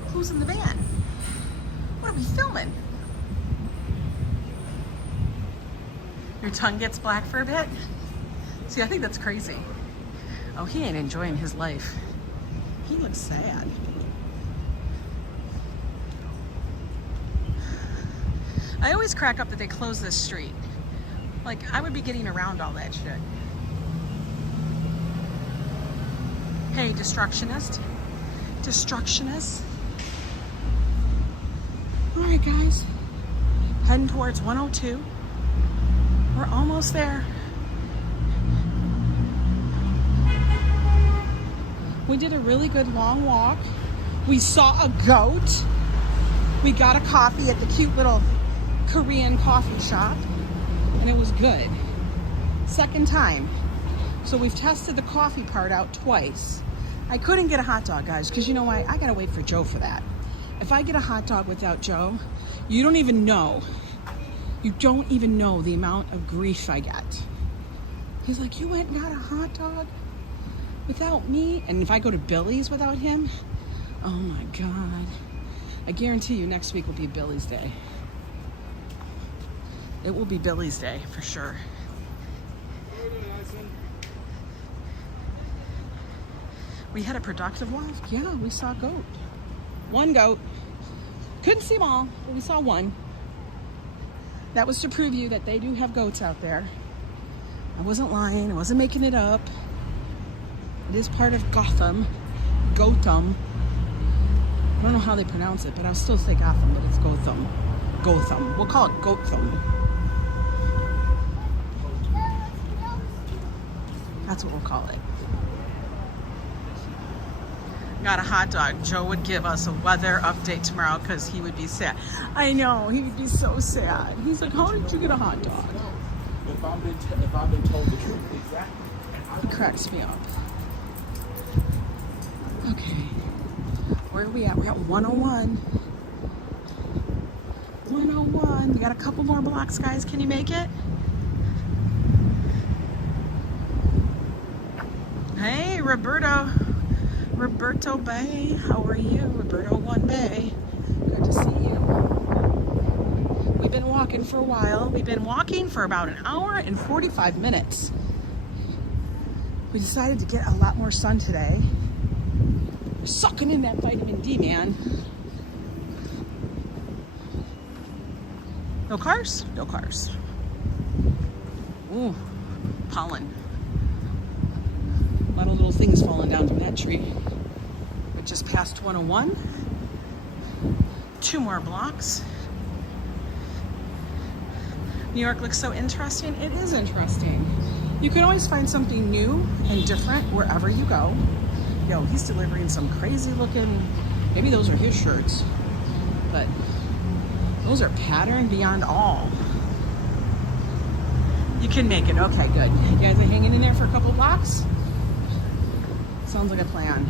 Who's in the van? What are we filming? Your tongue gets black for a bit? See, I think that's crazy. Oh, he ain't enjoying his life. He looks sad. I always crack up that they close this street. Like, I would be getting around all that shit. Hey, destructionist. Destructionist. All right, guys. Heading towards 102. We're almost there. We did a really good long walk. We saw a goat. We got a coffee at the cute little Korean coffee shop, and it was good. Second time. So we've tested the coffee part out twice. I couldn't get a hot dog, guys, because you know why? I gotta wait for Joe for that. If I get a hot dog without Joe, you don't even know. You don't even know the amount of grief I get. He's like, you went and got a hot dog without me? And if I go to Billy's without him, oh my God. I guarantee you next week will be Billy's Day. It will be Billy's Day for sure. We had a productive walk. Yeah, we saw a goat. One goat. Couldn't see them all, but we saw one. That was to prove you that they do have goats out there. I wasn't lying. I wasn't making it up. It is part of Gotham. Gotham. I don't know how they pronounce it, but I'll still say Gotham, but it's Gotham. Gotham. We'll call it Gotham. That's what we'll call it. Got a hot dog. Joe would give us a weather update tomorrow because he would be sad. I know, he would be so sad. He's like, how did you get a hot dog? If I've been told the truth, exactly. He cracks me up. Okay. Where are we at? We're at 101. 101. We got a couple more blocks, guys. Can you make it? Hey, Roberto Bay. How are you? Roberto 1 Bay. Good to see you. We've been walking for a while. We've been walking for about an hour and 45 minutes. We decided to get a lot more sun today. We're sucking in that vitamin D, man. No cars? No cars. Ooh, pollen. A lot of little things falling down from that tree. We just passed 101. 2 more blocks. New York looks so interesting. It is interesting. You can always find something new and different wherever you go. Yo, he's delivering some crazy looking, maybe those are his shirts, but those are patterned beyond all. You can make it. Okay, good. You guys are hanging in there for a couple blocks? Sounds like a plan.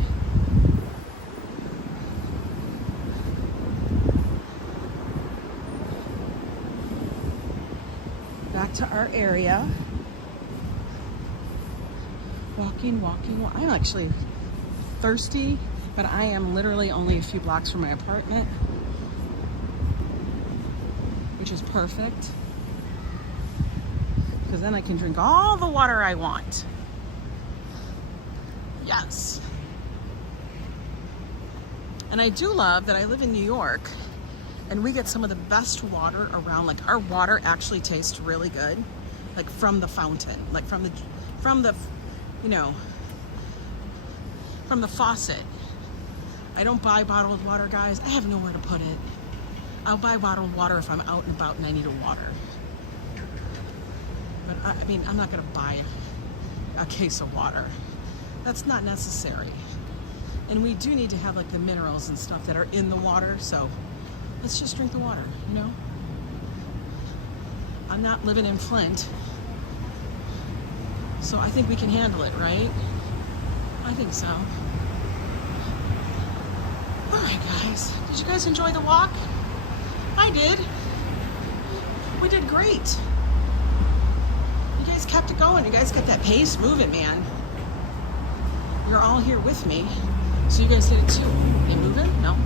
Back to our area. Walking. I'm actually thirsty, but I am literally only a few blocks from my apartment, which is perfect because then I can drink all the water I want. Yes. And I do love that I live in New York and we get some of the best water around. Like, our water actually tastes really good, like from the fountain, like from the you know, from the faucet. I don't buy bottled water, guys. I have nowhere to put it. I'll buy bottled water if I'm out and about and I need a water. But I mean, I'm not gonna buy a case of water. That's not necessary. And we do need to have like the minerals and stuff that are in the water, so let's just drink the water, you know? I'm not living in Flint, so I think we can handle it, right? I think so. All right, guys. Did you guys enjoy the walk? I did. We did great. You guys kept it going. You guys got that pace moving, man. You're all here with me, so you guys did it too. They moving? No,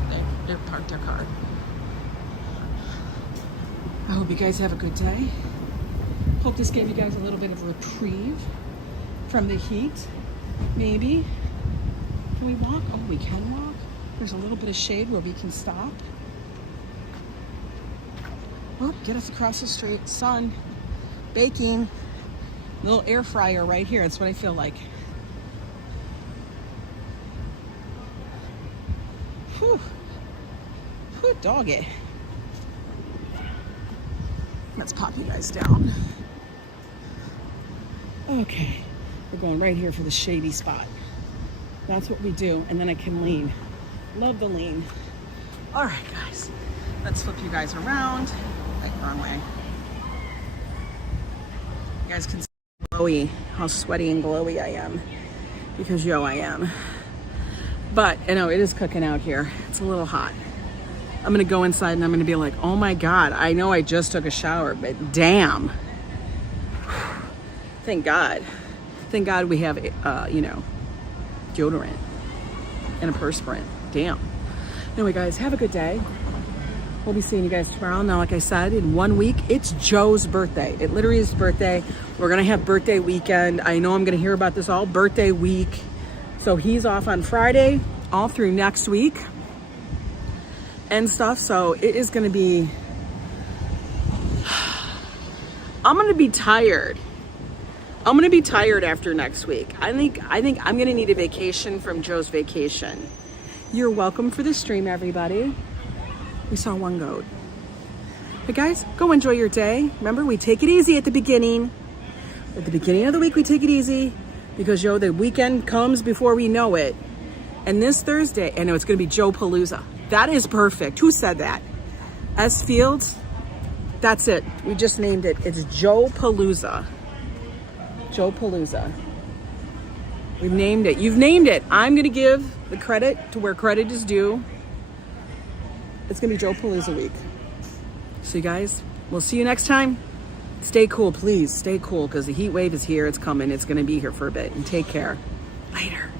they're parked their car. I hope you guys have a good day. Hope this gave you guys a little bit of reprieve from the heat. Maybe. Can we walk? Oh, we can walk. There's a little bit of shade where we can stop. Oh, get us across the street. Sun, baking, little air fryer right here. That's what I feel like. Whew. Whew, doggy. Let's pop you guys down. Okay, we're going right here for the shady spot. That's what we do, and then I can lean. Love the lean. All right, guys, let's flip you guys around. Like, wrong way. You guys can see glowy, how sweaty and glowy I am, because yo, I am. But, you know, it is cooking out here. It's a little hot. I'm gonna go inside and I'm gonna be like, oh my God, I know I just took a shower, but damn. Thank God. Thank God we have, you know, deodorant and a perspirant. Damn. Anyway, guys, have a good day. We'll be seeing you guys tomorrow. Now, like I said, in 1 week, it's Joe's birthday. It literally is his birthday. We're gonna have birthday weekend. I know I'm gonna hear about this all birthday week. So he's off on Friday, all through next week and stuff. So it is gonna be, I'm gonna be tired. I'm gonna be tired after next week. I think I'm gonna need a vacation from Joe's vacation. You're welcome for the stream, everybody. We saw one goat. But guys, go enjoy your day. Remember, we take it easy at the beginning. At the beginning of the week, we take it easy because, yo, the weekend comes before we know it. And this Thursday, I know it's going to be Joe Palooza. That is perfect. Who said that? S. Fields? That's it. We just named it. It's Joe Palooza. Joe Palooza. We've named it. You've named it. I'm going to give the credit to where credit is due. It's going to be Joe Palooza week. So you guys, we'll see you next time. Stay cool, please. Stay cool because the heat wave is here. It's coming. It's going to be here for a bit. And take care. Later.